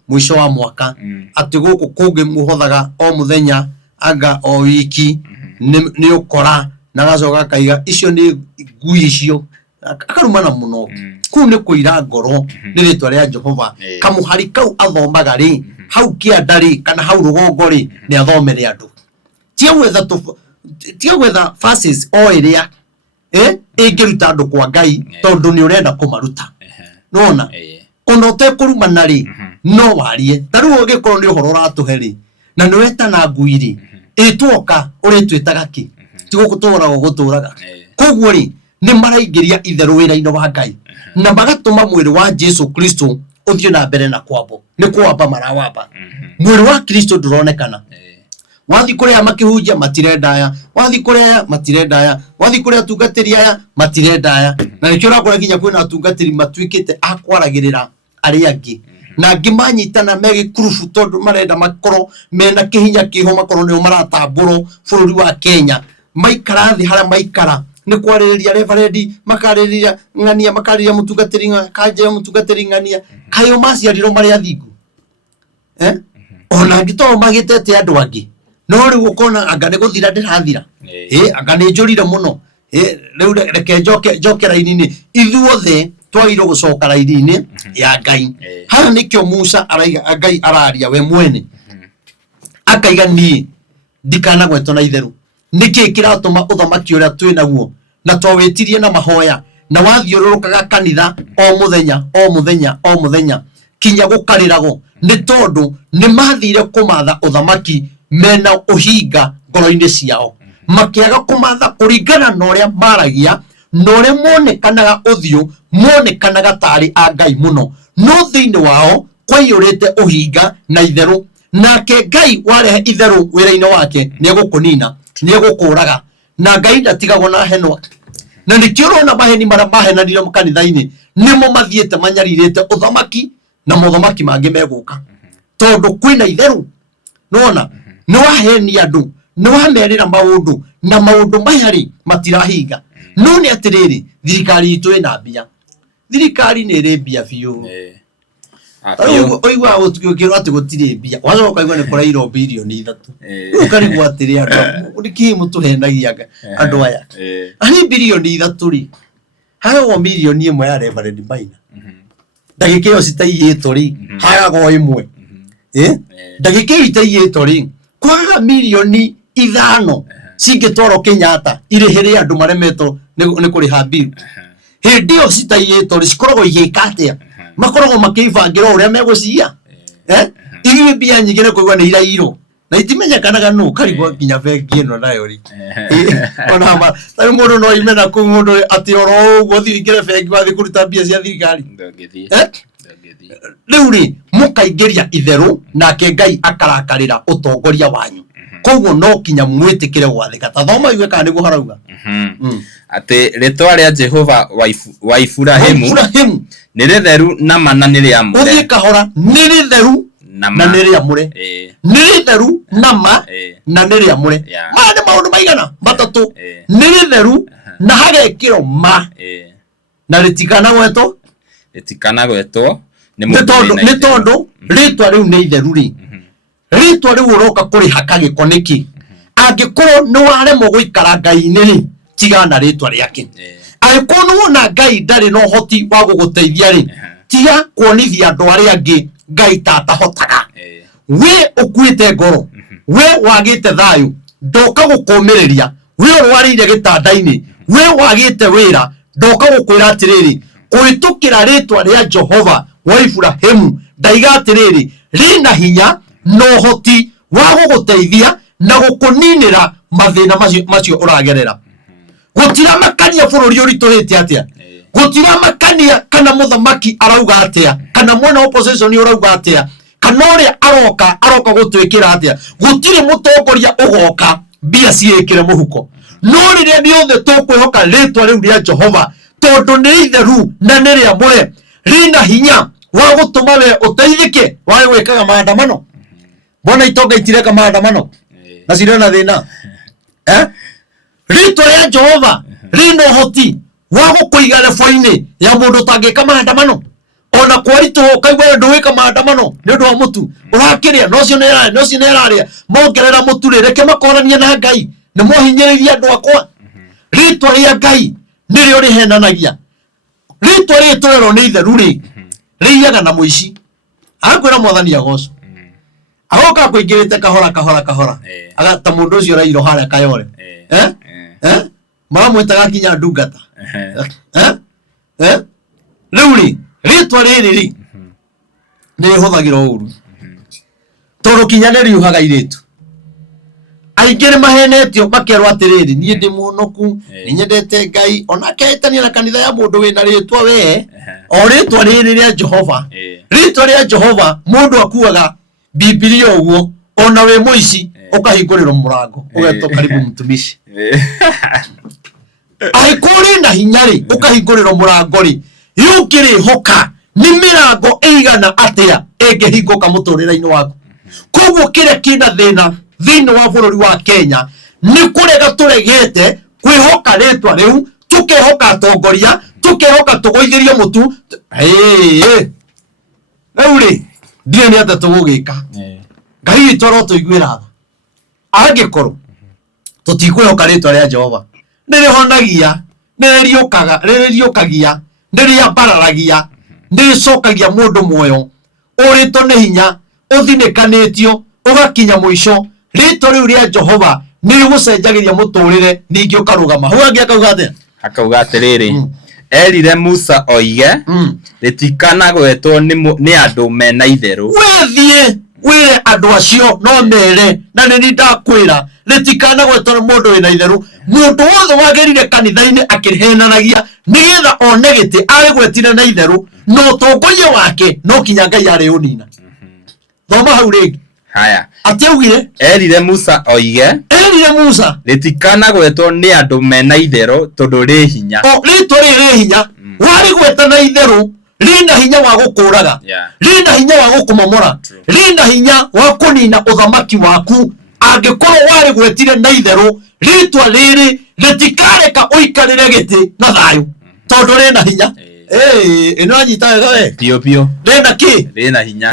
mwisho wa mwaka ati guku kungi muhothaga o muthenya anga o wiki ni ukora na gacoka kaiga icio ni ngui icio akarumana muno kuu ni kuira ngoro ni ritwa ria Jehova kamuhari kau athomaga ri hau kianda ri kana hau rugongo ri ni athomere andu tia gwetha verses o iria ingiruta andu kwa Ngai tondu ni urenda kumaruta nona ona utekurumana ri no warie taru ugikorwo ni uhoro uratuhe ri na ni wetana ngui ri itwoka uritwitaga ki tigukutura guturaga koguo ri ni maraingiria itheru wira-ini wa Ngai na magatuma mwiri wa Jesu Kristo uthio na mbere na kwambo ni kwamba marawamba mwiri wa Kristo nduronekana wathi kuria makihunjia matirenda aya wathi kuria matirenda aya wathi kuria tungatiri aya matirenda aya na nikio rakora kinya kwina tungatiri matwikite akwaragirira ari angi na ngimanyitana megi kurufu tondu marenda makoro mena kihinya kiho makoro ni maratamburo bururi wa Kenya maikara thi haria maikara ni kwaririria reverend makaririria ngania makariria mutungatiri kanje mutungatiri ngania kayo maciarirwo mari athingu ona ngito magitete andu angi no riu ukona anga ni guthira ndirathira anga ni njurire muno riu reke njoke raini-ini ithuothe twagirwo gucoka raini-ini ya Ngai haha nikio Musa araiga Ngai araria we mwene akaiga ni ndikanagwetwo na itheru niki kiratuma uthamaki uria twinaguo na twawetirie na mahoya na wathiururukaga kanitha o muthenya kinya gukarirago ni tondu ni mathire kumatha uthamaki mena uhinga ngoro-ini ciao makiaga kumatha kuringana na uria maragia na uria monekanaga uthio monekanaga tari a Ngai muno no thiini wao kwaiyurite uhinga na itheru nake Ngai warehe itheru wira-ini wake ni egukunina ni egukuraga na Ngai ndatigagwo na henwa na nikio rona maheni maria mahenanire mukanitha-ini nimo mathiete manyaririte uthamaki na muthamaki mangi meguka tondu kwina itheru nona ni waheni andu ni wamerira maundu na maundu mayari matirahinga no ni atiriri thirikari itu ina mbia thirikari ni ri mbia biu oigwa gutukio ati gutire mbia wacoka ukaigwa ni kurairo bilioni 3 ukarigwo atiri andu niki mutuhenagia andu aya ani bilioni 3 ri hayo milioni 1 ya Reverend Maina ndagika iyo citaiyitwo ri hagago imwe ndagika iyo itaiyitwo ri kwaga milioni 5 cingitwaro Kenyatta irihire andu maremetwo ni kuriha bill hindi iyo citaiyitwo ri cikoragwo igika atia makoragwo makibangira uria megucia igi mbia nyingi ni kuigwa ni irairo na itimenyekanaga no karigwo nginya bengi ino nayo ri ona ma tayo mundu no imena ku mundu ati oro uguo thirikire bengi wathi kuruta mbia cia thirikari riu ri mukaingiria itheru nake Ngai akarakarira utongoria wanyu koguo no kinya mwitikire gwathika ta thoma iwe kana niguo harauga ati ritwa ria Jehova wa Iburahemu ni ritheru na mana ni ria mure uthie kahora ni ritheru na ni ria mure ni ritheru na ma na ni ria mure ma ni maundu maigana matatu ni ritheru na hagekiro ma na ritikana gwetwo ni tondu ritwa riu ni itheru ri ritwa riu uroka kuri hakagiko niki angikorwo ni waremwo guikara Ngai-ini ri tigana ritwa riake angikorwo wona Ngai ndari no hoti wa guguteithia ri tiga kuonithia andu aria angi Ngai tatahotaga we ukuite ngoro we wagite thayu ndoka gukumiriria we urwarire gitanda-ini we wagite wira ndoka gukwira atiriri kuitukira ritwa ria Jehova wa Iburahemu ndaiga atiriri rina hinya no hoti wa guguteithia na gukuninira mathina macio uragerera gutira makania bururi uriturite atia gutira makania kana muthamaki arauga atia kana mwena opposition urauga atia kana uria aroka gutwikira atia gutire mutongoria ugoka mbia ciikire muhuko no riria riothe tukwihoka ritwa riu ria Jehova tondu ni itheru na ni ria mure rina hinya wa gutuma we uteithike wa gwikaga maandamano bona itonga itireka maandamano na cirona thina ritwa ria Jehova rina hoti wa gukuiga lebo-ini ya mundu tangika maandamano ona kwaritu kaigwa nduwika maandamano ni undu wa mutu urakiria no cio neraria mongerera mutu reke makorania na Ngai ni mohinyiriria andu akwa ritwa ria Ngai nirio rihenanagia ritwa ria torero ni itheru ri riaga na muici akwira mwathani agoco agoka kuingirite kahora agata mundu ucio rairo haria kayore maramwitaga kinya ndungata riu ri ritwa riri ri ni huthagira uru tondu kinya ni riuhaga iritu aingi ni mahenetio makerwo atiriri nie ndi munoku ni nyendete Ngai ona keitania na kanitha ya mundu wina ritwa we o ritwa riri ria Jehova ritwa ria Jehova mundu akuaga Biblia uguo ona we muici ukahingurira murango ugeto karibu mtumishi aikuri na hinyari ukahingurira murango ri yukiri hoka ni mirango eigana atia engehinguka muturira-ini waku koguo kiria kina thina thiini wa bururi wa Kenya ni kurega turegete kwihoka ritwa riu tukehoka atongoria tukehoka tugoithirie mutu riu ri ndire ni ata tugugika Ngai witũ no tuiguĩra tha angikorwo tutikwihoka ritwa ria Jehova nirihonagia niririukagia niriambararagia niricokagia mundu muoyo urito ni hinya uthinikanitio ugakinya muico ritwa riu ria Jehova nirigucenjagiria muturire ningi ukarugama huangi akauga atia akauga atiriri erire Musa oige ritikana gwetwo ni andu mena itheru wethie wire andu acio no mere na ni ndakwira ritikana gwetwo ni mundu wina itheru mundu wothe wagerire kanitha-ini akirihenanagia nigetha one giti arigwetire na itheru no tongoria wake no kinya Ngai ari unina thoma hau ringi haya atiaugire erire Musa oige ritikana gwetwo ni andu mena itheru tondu ri hinya ritwa ri hinya wari gweta na itheru rina hinya wa gukuraga rina hinya wa gukumomora rina hinya wa kunina uthamaki waku angikorwo wari gwetire na itheru ritwa riri ritikareka uikarire giti na thayu tondu rina hinya ino anyita wega we pio pio rina ki rina hinya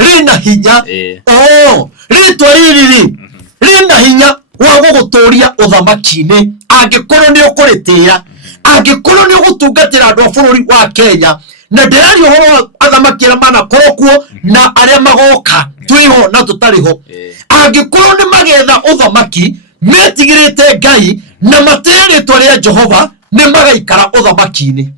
ritwa riri rina hinya wa guguturia uthamaki-ini angikorwo ni ukuritia angikorwo ni ugutungatira andu a bururi wa Kenya na ndirari uhoro athamaki aria manakorwo kuo na aria magoka twiho na tutariho angikorwo ni magetha uthamaki metigirite Ngai na matire ritwa ria Jehova ni magaikara uthamaki-ini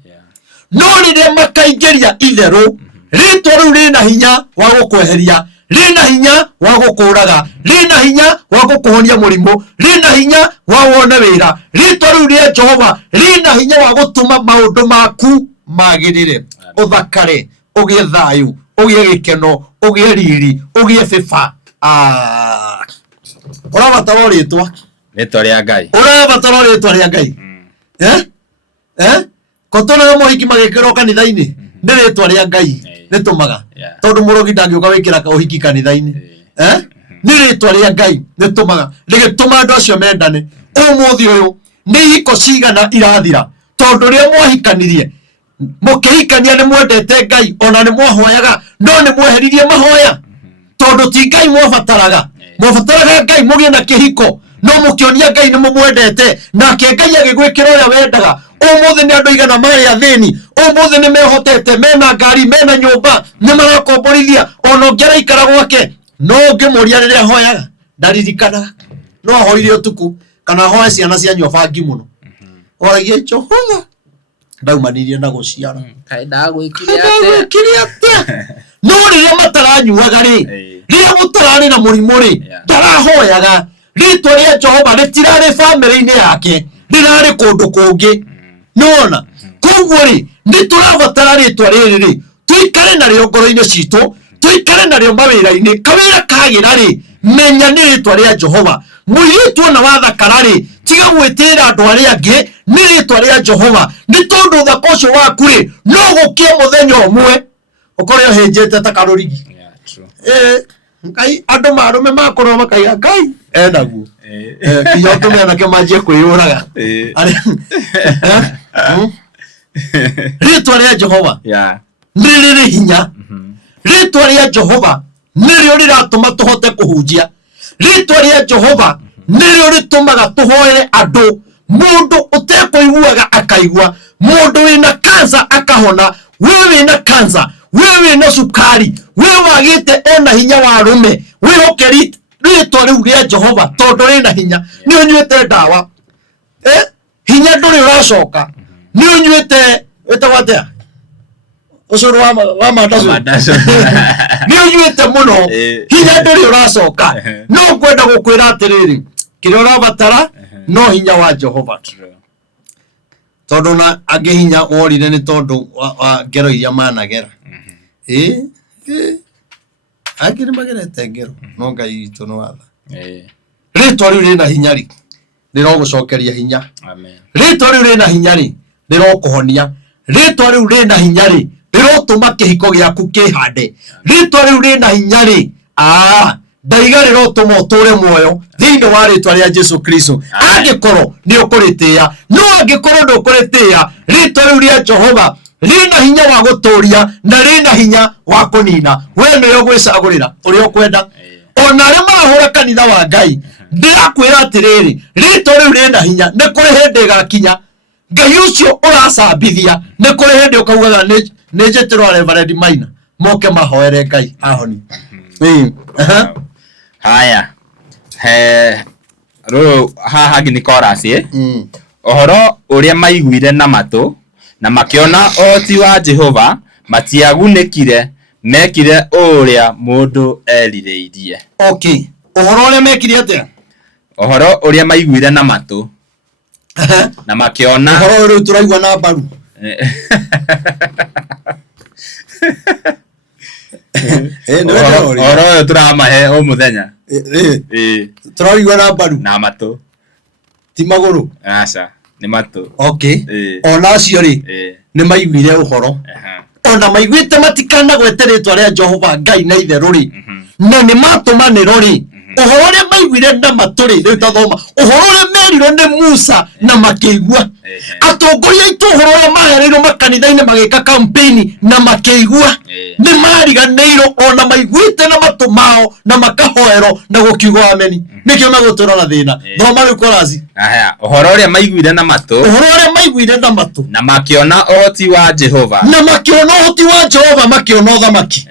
no riria makaingeria itheru ritwa riu rina hinya wa gukweheria rina hinya wa gukuraga rina hinya wa gukuhonia murimu rina hinya wa wone wira ritwa riu ria Jehova rina hinya wa gutuma maundu maku magirire uthakare ugie thayu ugie gikeno ugie riri ugie fifa urabatara ritwa ria Ngai urabatara ritwa ria Ngai kotona mohiki magikirwo kanitha-ini ni ritwa ria Ngai nitumaga tondu murogi ndangioka wikira uhiki kanitha-ini ni ritwa ria Ngai nitumaga rigituma andu acio mendane umuthi uyu ni hiko cigana irathira tondu ria mwahikanirie mukihikania ni mwendete Ngai ona ni mwahoyaga no ni mweheririe mahoya tondu ti Ngai mwabataraga Ngai mugie na kihiko no mukionia Ngai ni mumwendete nake Ngai agigwikira uria wendaga umuthi ni andu igana mari athini umuthi ni mehotete mena ngari mena nyumba ni marakomborithia ona ngeraikara gwake no ngimuria riria hoyaga ndaririkanaga no hoire utuku kana hoya ciana cia nyobangi muno oragie Jehova ndaumanirie na guciara kai ndagwikire atia no riria mataranyuaga ri riria mutarari na murimu ri ndarahoyaga ritwa ria Jehova ritirari family-ini yake rirari kundu kungi nona koguo ri niturabatara ritwa riri ri tuikare nario ngoro-ini citu tuikare nario mawira-ini kawira kagira ri menya ni ritwa ria Jehova muiritu ona wathakara ri tiga gwitira andu aria angi ni ritwa ria Jehova ni tondu thako ucio waku ri no gukie muthenya umwe ukorwo hinjite ta karurigi Ngai andu marume makorwo makaiga Ngai enaguo kinya utume anake manjie kwiyuraga ritwa ria Jehova niriri hinya ritwa ria Jehova nirio riratuma tuhote kuhunjia ritwa ria Jehova nirio ritumaga tuhoere andu mundu utekuiguaga akaigua mundu wina kansa akahona wewe wina kansa wewe wina sukari wewe wagite ona hinya wa rume wihokeri ritwa riu ria Jehova tondu rina hinya ni unyuite ndawa hinya nduri uracoka ni unyuite wetawatea ucuru wa mandacu ni unyuite muno hinya nduri uracoka no kwenda gukwira atiriri kiria urabatara no hinya wa Jehova tondu na angi hinya worire ni tondu wa ngero iria managera angi ni magerete ngero no Ngai witu no watha ritwa riu rina hinya ri rirogucokeria hinya ritwa riu rina hinya ri rirokuhonia ritwa riu rina hinya ri rirotuma kihiko giaku kihande ritwa riu rina hinya ri ndaiga rirotuma uture muoyo thiini wa ritwa ria Jesu Kristo angikorwo ni ukuritia no angikorwo ndukuritia ritwa riu ria Jehova rina hinya wa guturia na rina hinya wa kunina we niyo gwicagurira uria ukwenda ona aria marahura kanitha wa Ngai ndirakwira atiriri ritwa riu rina hinya ni kuri hindi gakinya Ngai ucio uracambithia ni kuri hindi ukaugaga ni njitirwa Reverend Maina moke mahoere Ngai ahoni haya ro haha ngi ni chorus ohoro uria maiguire na matu na makiona oti wa Jehova matiagunĩkire mekire ũrĩa mũndũ erirĩirie. Okay, ũhoro ũrĩa mekire atĩa? Ũhoro ũrĩa maiguire na matũ na makiona. Ũhoro ũrĩa tũraigua na mbaru. Ũhoro ũyũ tũramahe o mũthenya. Tũraigua na mbaru na matũ, ti magũrũ. Aca, nĩ matũ. Okay, ona acio rĩ nĩ maiguire ũhoro, ona maiguĩte matikana gwete rĩtwa rĩa Jehova Ngai na itherũ rĩ, na nĩ matũmanĩro rĩ, ũhoro ũrĩa maiguire na matũ rĩ, rĩu tathoma ũhoro ũrĩa merirwo nĩ Musa na makĩigua. Atongoria aitũ ũhoro ũrĩa mahereirwo makanitha-inĩ magĩka campaign na makĩigua, nĩ mariganĩirwo ona maiguĩte na matũ mao na makahoerwo na gũkiugwo ameni. Nĩkĩo magũtũra na thĩna. Thoma rĩu koraci. Ũhoro ũrĩa maiguire na matũ, ũhoro ũrĩa maiguire na matũ, na makiona ũhoti wa Jehova, na makiona ũhoti wa Jehova, makiona ũthamaki,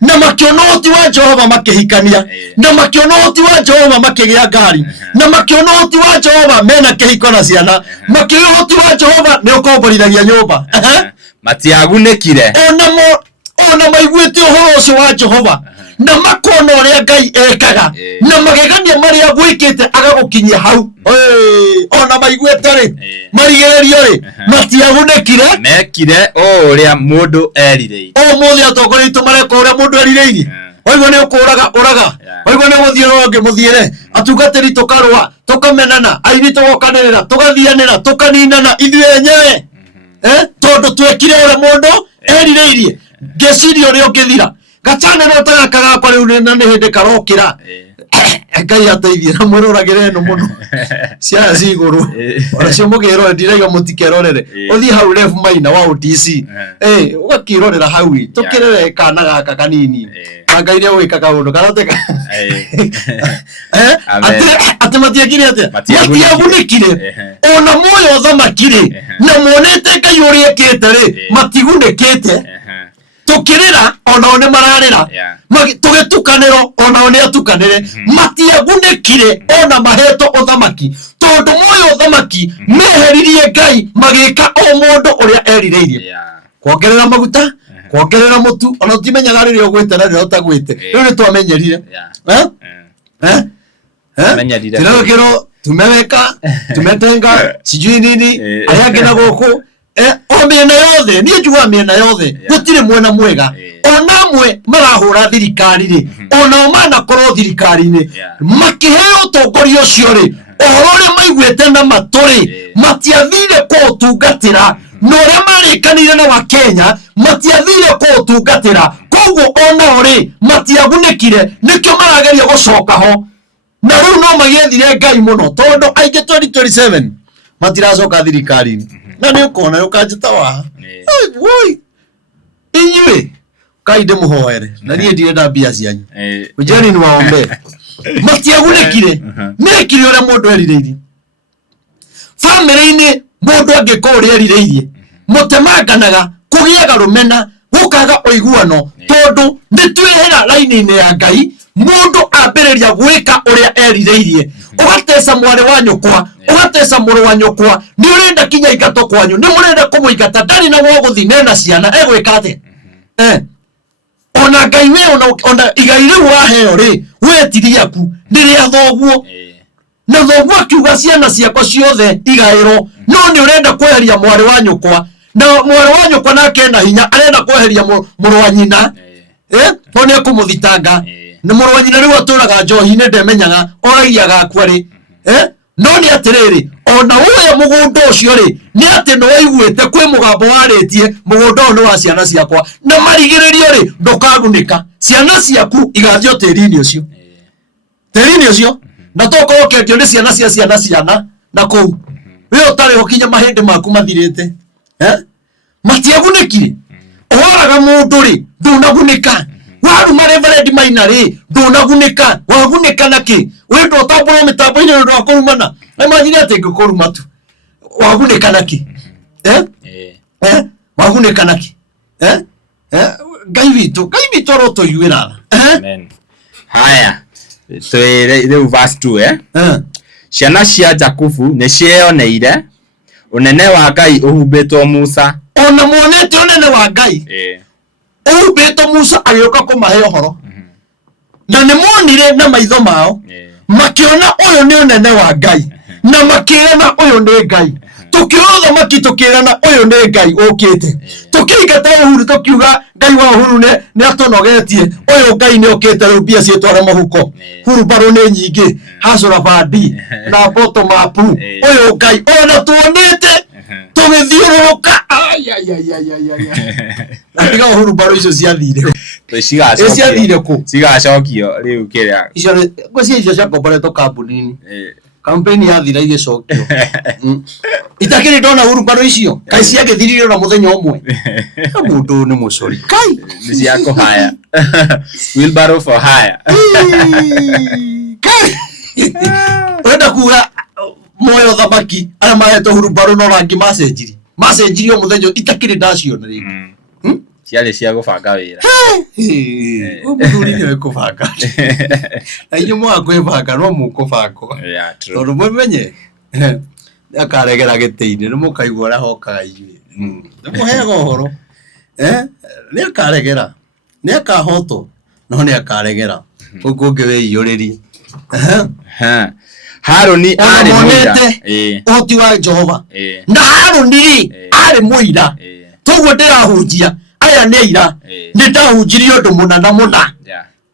na makiona ũhoti wa Jehova makĩhikania, na makiona ũhoti wa Jehova makĩgĩa ngari, na makiona ũhoti wa Jehova mena kĩhiko na ciana, makiona ũhoti wa Jehova nĩ ũkomborithagia nyũmba. Matiagunĩkire ona maiguĩte ũhoro ũcio wa Jehova na makona ũrĩa Ngai ekaga na magegania marĩa gwĩkĩte agagũkinyia hau. Ona maiguĩte rĩ, marigĩrĩrio rĩ, matiagunĩkire mekire ũrĩa mũndũ erirĩirie. Ũmũthĩ atongoria aitũ mareka ũrĩa mũndũ erirĩirie. Waigua nĩ ũkũraga ũraga, waigua nĩ gũthiĩ rũngĩ mũthiĩre, atungatĩri tũkarũa tũkamenana, aini tũgokanĩrĩra tũgathianĩra tũkaninana ithuĩ enyewe, tondũ twekire ũrĩa mũndũ erirĩirie. Ngeciria ũrĩa ũngĩthira gacanĩro ta gaka gakwa rĩu na nĩ hĩndĩ karokĩra, Ngai ateithie na mwĩroragĩre no mũno ciana ci igũrũ onacio mũgĩrore ndiraiga mũtikerorere, ũthiĩ hau ref Maina wa OTC ũgakĩrorera hau tũkĩrere kana gaka kanini na Ngai nĩ gwĩka kaũndũ karateka atĩ matiekire atĩa, matiagunĩkire ona muoyo ũthamaki-rĩ na monete Ngai ũrĩa ekĩte rĩ matigunĩkĩte. Tukirira ona one mararira, tugitukaniro ona one atukanire, matiagunĩkire ona maheto ũthamaki, tondu moyo ũthamaki meheririe Ngai magĩka o mũndũ ũrĩa erirĩirie. Kuongerera maguta, kuongerera mũtu, ona utimenyaga rĩrĩa ũgwĩte na rĩrĩa ũtagwĩte, rĩu nĩ twamenyerire. Tinagĩkĩrwo tumeweka tumetenga sijui nini arĩa angĩ na gũkũ o mĩena yothe, niĩ njuga mĩena yothe gũtirĩ mwena mwega. Ona amwe marahũra thirikari-rĩ, onao manakorwo thirikari-inĩ makĩheo ũtongoria ũcio-rĩ, ũhoro ũrĩa maiguĩte na matũ-rĩ matiathire kũũtungatĩra, na ũrĩa marĩkanĩire na Wakenya matiathire kũũtungatĩra, koguo onao-rĩ matiagunĩkire, nĩkĩo marageria gũcoka ho. Na rĩu no magĩethire Ngai mũno tondũ aingĩ 2027 matiracoka thirikari-inĩ. Na nĩ ũkona ũkanjĩta wa woi inyuĩ Ngai ndĩmũhoere na niĩ ndirenda mbia cianyu, njeni niwaombe. Matiagunĩkire mekire ũrĩa mũndũ erirĩirie. Bamĩrĩ-inĩ mũndũ angĩkorwo ũrĩa erirĩirie mũtemanganaga, kũgĩaga rũmena, gũkaga ũiguano, tondũ nĩ twĩhera raini-inĩ ya Ngai mũndũ ambĩrĩria gwĩka ũrĩa erirĩirie. Ũgateca mwarĩ wa nyũkwa, ũgateca mũrũ wa nyũkwa, nĩ ũrenda kinya ingato kwanyu, nĩ mũrenda kũmũingata, ndarĩ na gwa gũthiĩ nena ciana, egwĩka atĩa? Ona Ngai we ona igai rĩu waheo-rĩ wetiriaku nĩ rĩa thoguo, na thoguo akiuga ciana ciakwa ciothe igaĩrwo, no nĩ ũrenda kweheria mwarĩ wa nyũkwa, na mwarĩ wa nyũkwa nake ena hinya arenda kweheria mũrũ wa nyina, to nĩ ekũmũthitanga. Na mũrũ wa nyina rĩu atũraga njohi-inĩ ndemenyaga oragiaga akwa-rĩ, no nĩ atĩrĩrĩ, ona ũrĩa mũgũnda ũcio-rĩ nĩ atĩ nĩ waiguĩte kwĩ mũgambo warĩtie mũgũnda ũyũ nĩ wa ciana ciakwa, na marigĩrĩrio-rĩ ndũkagunĩka, ciana ciaku igathio tĩri-inĩ ũcio, tĩri-inĩ ũcio, na tokorwo kendio nĩ ciana cia ciana na kũu wĩ ũtarĩ ho kinya mahĩndĩ maku mathirĩte. Matiagunĩkire, ũhoraga mũndũ-rĩ ndunagunĩka. Waruma Reverend Maina-rĩ ndunagunĩka, wagunĩka nakĩ? Wendo ũtambũrwo mĩtambo-inĩ nĩ ũndũ wa kũrumana, na imagine atĩ ngĩkũruma tu, wagunĩka nakĩ? Wagunĩka nakĩ? Ngai witũ arotũiguĩra tha. Haya, rĩu verse 2 ciana cia Jakubu nĩ cieyoneire ũnene wa Ngai ũhumbĩtwo Musa. ona monete onene wa Ngai beto Musa agioka kumahe uhoro na nĩ monire na maitho mao makiona uyu nĩ onene wa Ngai na makirana uyu nĩ Ngai tukirotha maki tukirana uyu nĩ Ngai ukite tukingata Uhuru tukiuga Ngai wa Uhuru ne atonogetie uyu Ngai nĩ ukite rĩu mbia cietwara mahuko huru baro nĩ nyingĩ hasura bandi na bottom up uyu Ngai ona tuonete tugithiururuka Ndiga Uhuru baro icio ciathire ciathire ku cigacokio riu kiria icio ngwĩciria icio ciakomboretwo kambuni-inĩ campaign yathira igĩcokio itakĩrĩ ndona Uhuru baro icio kai ciagĩthiririo na mũthenya ũmwe mũndũ nĩ mũcori kai nĩ cia kũhaya wheelbarrow for hire kai wenda kuga moyo thamaki arĩa mahetwo Uhuru baro no rangi macenjirio mũthenya itakĩrĩ ndaciona rĩngĩ ciarĩ cia gũbanga wĩra mũthuri nĩwe kũbanga na inyuĩ mwaga kwĩbanga no mũkũbangwo tondũ mũmenye akaregera gĩtĩ-inĩ nĩ mũkaigua ũrĩa hokaga inyuĩ nĩmũheaga ũhoro nĩ akaregera nĩ akahotwo no nĩ akaregera ũguo ũngĩ wĩiyũrĩrie Haroni arĩ mũira ũhoti wa Jehova na Haroni arĩ mũira toguo ndĩrahunjia aya nĩ aira nĩ ndahunjirie ũndũ mũna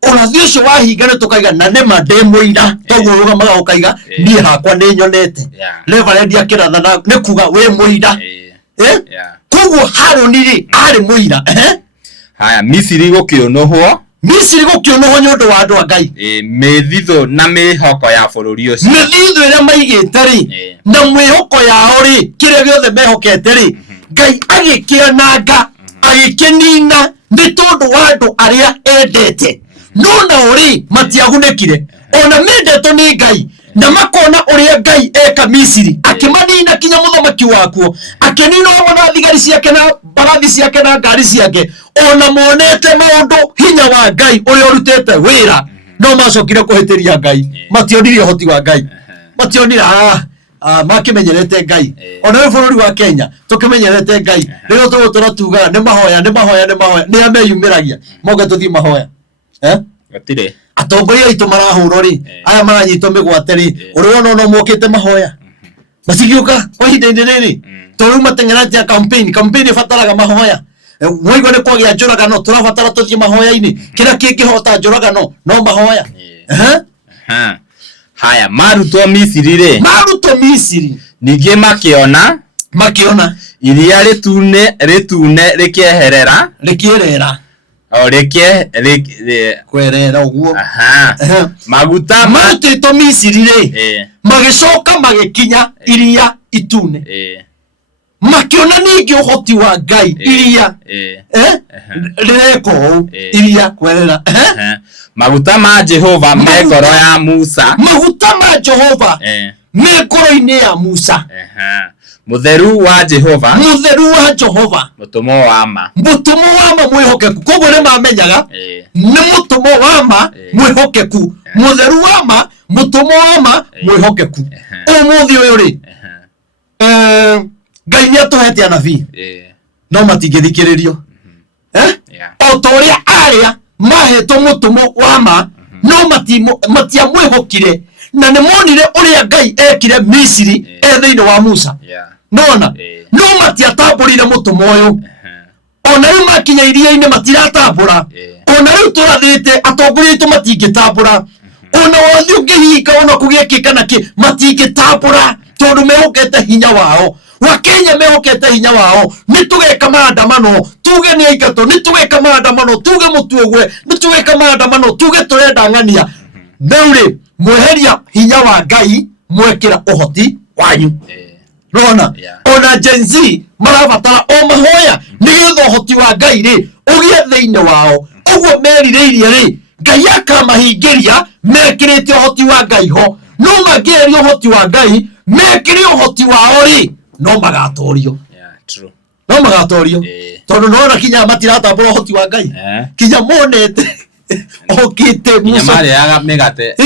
ũrathi ũcio wahinga nĩ tũkaiga na nĩma ndĩ mũira toguo rũgamaga ũkaiga niĩ hakwa nĩ nyonete Reverend akĩratha nĩ kuga wĩ mũira koguo Haroni arĩ mũira haya Misiri gũkĩũnũhwo nĩ ũndũ wa andũ a Ngai mĩthithũ na mĩhoko ya bũrũri ũcio mĩthithũ ĩrĩa maigĩte na mwĩhoko yao kĩrĩa gĩothe mehokete Ngai agĩkĩananga agĩkĩnina nĩ tondũ wa andũ arĩa endete no nao matiagunĩkire ona mendetwo nĩ Ngai na makona ũrĩa Ngai eka Misiri akĩmanina kinya mũthamaki wakuo akĩnina ona thigari ciake na mbarathi ciake na ngari ciake ona monete maũndũ hinya wa Ngai ũrĩa ũrutĩte wĩra no macokire kũhĩtĩria Ngai mationire ũhoti wa Ngai mationire makĩmenyerete Ngai ona wĩ bũrũri wa Kenya tũkĩmenyerete Ngai rĩrĩa tũgũtũra tugaga nĩ mahoya nĩ ameyumĩragia moke tũthiĩ mahoya gũtirĩ atongoria aitũ marahũrwo aya maranyitwo mĩgwate ũrĩ wona mokĩte mahoya macigiũka kwa ihinda-inĩ rĩrĩ tondũ mateng'erete campaign ĩbataraga mahoya mwaigua nĩ kwagĩa njũragano tũrabatara tũthiĩ mahoya-inĩ kĩrĩa kĩngĩhota njũragano no mahoya haya marutwo Misiri ningĩ makĩona iria rĩtune rĩkĩerera kwerera ũguo maguta marutĩtwo Misiri magĩcoka magĩkinya iria itune makiona ningĩ ũhoti wa Ngai iria rĩreka ũũ iria kwerera maguta ma Jehova me ngoro ya Musa maguta ma Jehova me ngoro-inĩ ya Musa Mutheru wa Jehova mũtũmwo wa ma mwĩhokeku koguo nĩ mamenyaga nĩ mũtũmwo wa ma mwĩhokeku mutheru wa ma mũtũmwo wa ma mwĩhokeku ũmũthĩ ũyũ Ngai nĩ atũhete anabii no matingĩthikĩrĩrio o ta ũrĩa arĩa mahetwo mũtũmwo wa ma no matiamwĩhokire na nĩ monire ũrĩa Ngai ekire Misiri thĩinĩ wa Musa nona no matiatambũrire mũtũmwo ũyũ ona rĩu makinya iria-inĩ matiratambũra ona rĩu tũrathĩte atongoria aitũ matingĩtambũra ona wothe ũngĩhinga ona kũgĩkĩka nakĩ matingĩtambũra tondũ mehokete hinya wao Wakenya mehokete hinya wao nĩ tũgeka maandamano tuge nĩ aingatwo nĩ tũgeka maandamano tuge mũtuogwe nĩ tũgeka maandamano tuge tũrenda ng'ania rĩu mweheria hinya wa Ngai mwekĩra ũhoti wanyu rona ona Gen Z marabatara o mahoya nĩgetha ũhoti wa Ngai ũgĩe thĩinĩ wao ũguo merirĩirie Ngai akamahingĩria mekĩrĩte ũhoti wa Ngai ho no mangĩeria ũhoti wa Ngai mekĩre ũhoti wao no magatorio no magatorio tondũ nona kinya matiratambũra ũhoti wa Ngai kinya monete okite muso nyamari yaga Migwate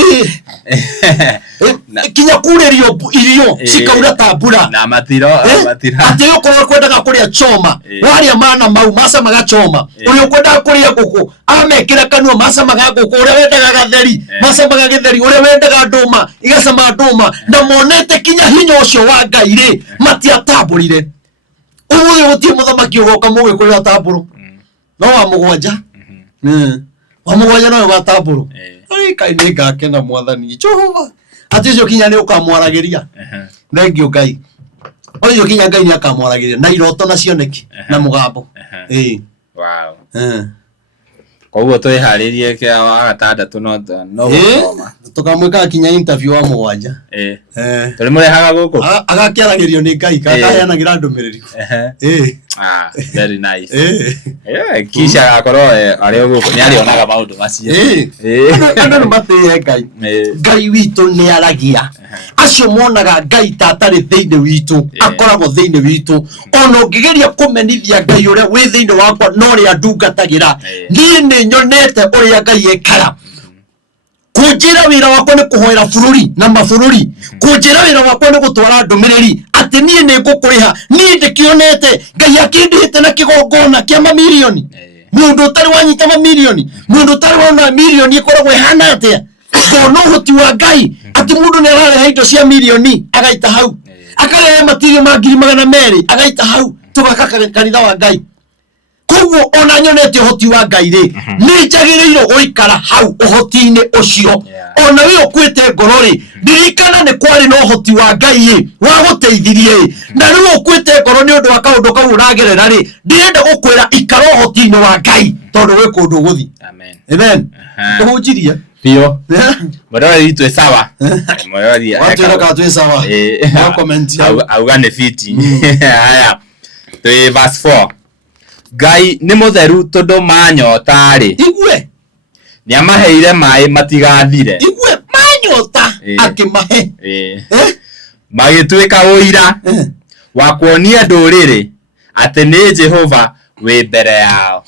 kinya kurerio irio cikaura tambura na matiro ati uko kwendaga kuria choma waria mana mau masa magachoma urio kwenda kuria guku amekira kanua masa magaguku uria wendaga gatheri masa magagitheri uria wendaga nduma igacama nduma na monete kinya hinya ucio wa Ngai ri matiatamburire umuthi gutie muthamaki ugoka mugi kuria tamburu no wa mugwanja wa mugwanja no wa tamburu ai kai ni ngake na mwathani Jehova ati ucio kinya ni ukamwaragiria thengio Ngai oyo kinya Ngai ni akamwaragiria na iroto na cioneki na mugambo wow koguo twiharirie kia wa gatandatu no gukoma tukamwika kinya interview wa mugwanja tuli murehaga guku agakiaragirio ni Ngai kakaheanagira ndumiriri very nice kisha akorwo ari guku ni arionaga maundu macio andu mathiye Ngai Ngai witu ni aragia acio monaga Ngai tatari thiini witu akoragwo thiini witu ono ngigeria kumenithia Ngai uria wi thiini wakwa no ri andungatagira ni nyonete uria Ngai ekara kunjira wira wakwa ni kuhoera bururi na mabururi kunjira wira wakwa ni gutwara ndumiriri ati nie ni ngukuriha nie ndikionete Ngai akindite na kigongona kia mamilioni mundu utari wanyita mamilioni mundu utari wona milioni ikoragwo ihana atia kono hoti wa Ngai ati mundu ni arareha indo cia milioni agaita hau akarehe matirio ma 200,000 agaita hau tugaka kanitha wa Ngai koguo ona nyonete hoti wa Ngai ri ni njagiriiro guikara hau uhoti-ini ucio ona wi ukwite ngoro ri ndirikana ni kwari no hoti wa Ngai wa guteithirie na riu ukwite ngoro ni undu wa kaundu kau uragerera ri ndirenda gukwira ikara hoti-ini wa Ngai tondu wi kundu guthi amen kuhunjiria pio morori itu sawa morori watu raka tu sawa no comment auga ne fiti haya to verse 4 Ngai ni mutheru tondu manyota ri igwe ni amaheire mai matigathire igwe manyota akimahe magituika uira wa kuonia nduriri ati ni Jehova wi mbere yao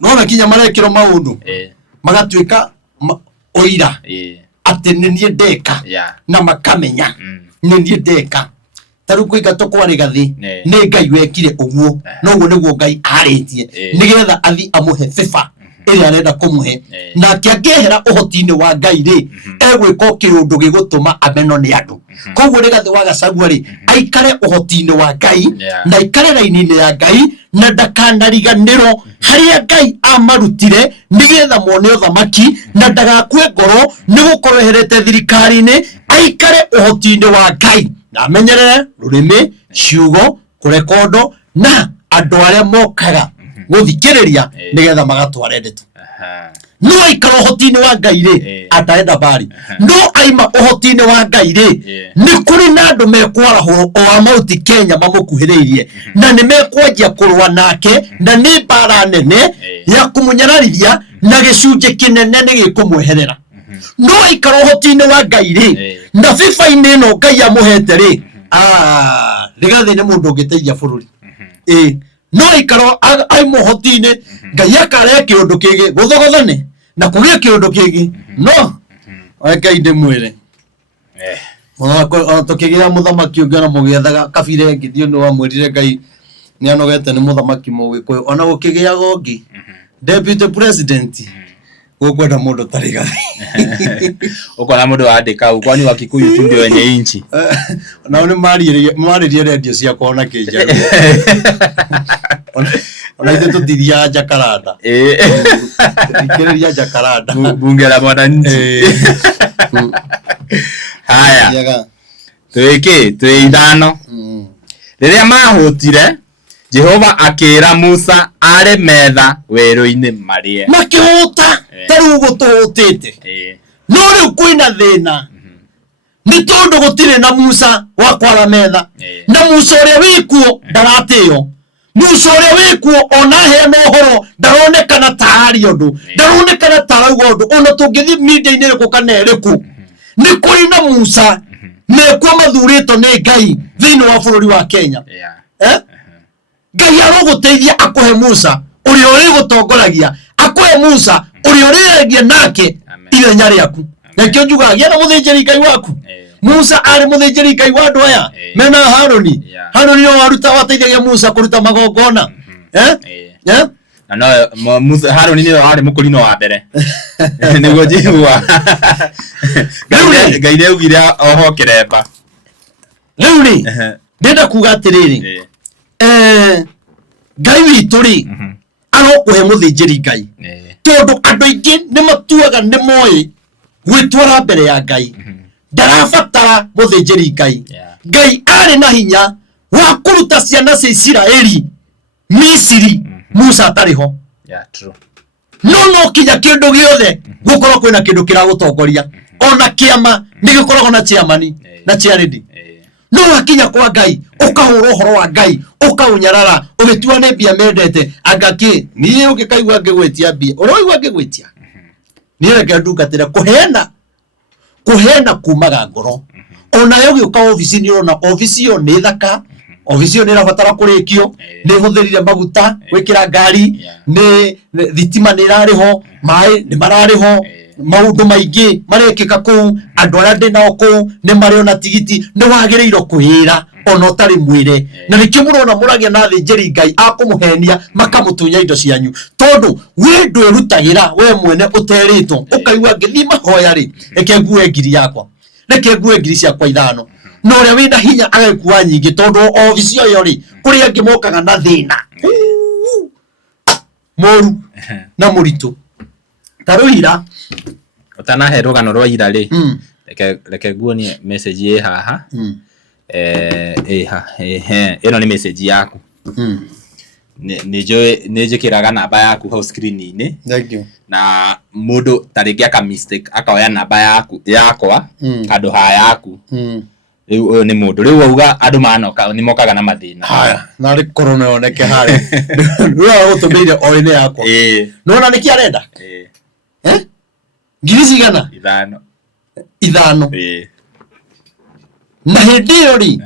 nona kinya marekiro maundu magatuika uira ati ni nie ndeka na makamenya ni nie ndeka taru kuiga tokwari gathi ni Ngai wekire uguo no uguo niguo Ngai aritie nigetha athi amuhe fifa iri arenda kumuhe na kiangehera uhoti-ini wa Ngai ri egwika kiundu gigutuma ameno ni andu koguo ni gathi wa gacagua ri aikare uhoti-ini wa Ngai na aikare raini-ini ya Ngai na ndakanariganiro haria Ngai amarutire nigetha mone uthamaki na ndagakue ngoro ni gukorwo eherete thirikari-ini aikare uhoti-ini wa Ngai na menyerere rurimi ciugo kurekondo na andu aria mokaga guthikiriria nigetha magatware ndeto no aikara uhoti-ini wa Ngai ri ataenda bari no aima uhoti-ini wa Ngai ri ni kuri na andu mekwarahwo o amauti Kenya mamukuhiriirie na ni mekwanjia kurwa nake na ni bara nene ya kumunyararithia na gicunje kinene ni gikumweherera no aikara uhoti-ini wa Ngai ri na fifa-ini no Ngai amuhete ri rigathi ni mundu ngiteithia bururi no ikaro ai muhoti-ini Ngai akare kiundu kigi guthogothane na kugia kiundu kigi no Ngai ndimwire tukigira muthamaki ungiona mugiethaga kabire ngithio no amwirire Ngai ni anogete ni muthamaki mugikuyu ona gukigia gongi deputy president ukwenda mundu tariga ukona mundu andika ukwani wa Kikuyu tu ndio wenye inchi na ni maririe radio cia kona kija ona ite tutiria jakaranda ikireria jakaranda bunge la mwananchi haya tuithano riria mahutire Jehova akira Musa are metha weru-ini marie makihuta taru gutuhutite no riu kwina thina ni tondu gutire na Musa wa kwara metha na Musa uria wikuo ndaratio Musa uria wikuo ona heana uhoro ndaronekana taari undu ndaronekana tarauga undu ona tungithi media-ini riku kana eriku ni kuri na Musa mekuo mathurito ni Ngai thiini wa bururi wa Kenya Ngai aroguteithia akuhe Musa uria uri gutongoragia akuhe Musa uri uriagia nake ithenya riaku nakio njuga gia na muthinjiri Ngai waku Musa ari muthinjiri Ngai wa andu aya mena Haroni no waruta wateithagia Musa kuruta magongona na no Musa Haroni ni wari mukurino wa mbere niguo njigua Ngai neugire oho kiremba riu ri ndenda kuga atiriri Ngai witu ri arokuhe muthinjiri Ngai tondu andu aingi ni matuaga ni moi gwitwara mbere ya Ngai ndarabatara muthinjiri Ngai Ngai ari na hinya wa kuruta ciana cia Isiraeli Misiri Musa atariho no kinya kindu giothe gukorwo kwina kindu kiragutongoria ona kiama ni gikoragwo na chairman na chairlady no wakinya kwa Ngai ukahura uhoro wa Ngai ukaunyarara ugitua ne bia mendete agaki ni ugikaigwa ngigwetia bia uroigwa ngigwetia ni reke ndungatira kuhena kumaga ngoro ona yo giuka office ni ona office yo ni thaka office yo ni rabatara kurikio ni huthirire maguta gwikira ngari ni thitima ni rariho mai ni marariho maundu maingi marekika kuu andu aria ndinao kuu ni mari ona tigiti ni wagirirwo kuhira ona utari mwire na nikio murona muragia na thinjiri Ngai akumuhenia makamutunya indo cianyu tondu we ndwirutagira we mwene uteritwo ukaigwa ngithi mahoya ri reke ngue ngiri yakwa reke ngue ngiri ciakwa ithano no ria wina hinya agekuwa nyingi tondu office yo ri kuria ngimokaga na thina moru na muritu taruhira utanahe rugano rwa ira ri reke nguonie message ye haha ino ni message yaku ni njikiraga namba yaku ho screen-ini thank you na mundu taringi aka mistake akaoya namba yaku yakwa kandu ha yaku riu ni mundu riu auga andu manoka ni mokaga na mathina haya na ri corona oneke hare riu utumeire oine yakwa no na niki arenda ngiri cigana ithano na hindi iyo ri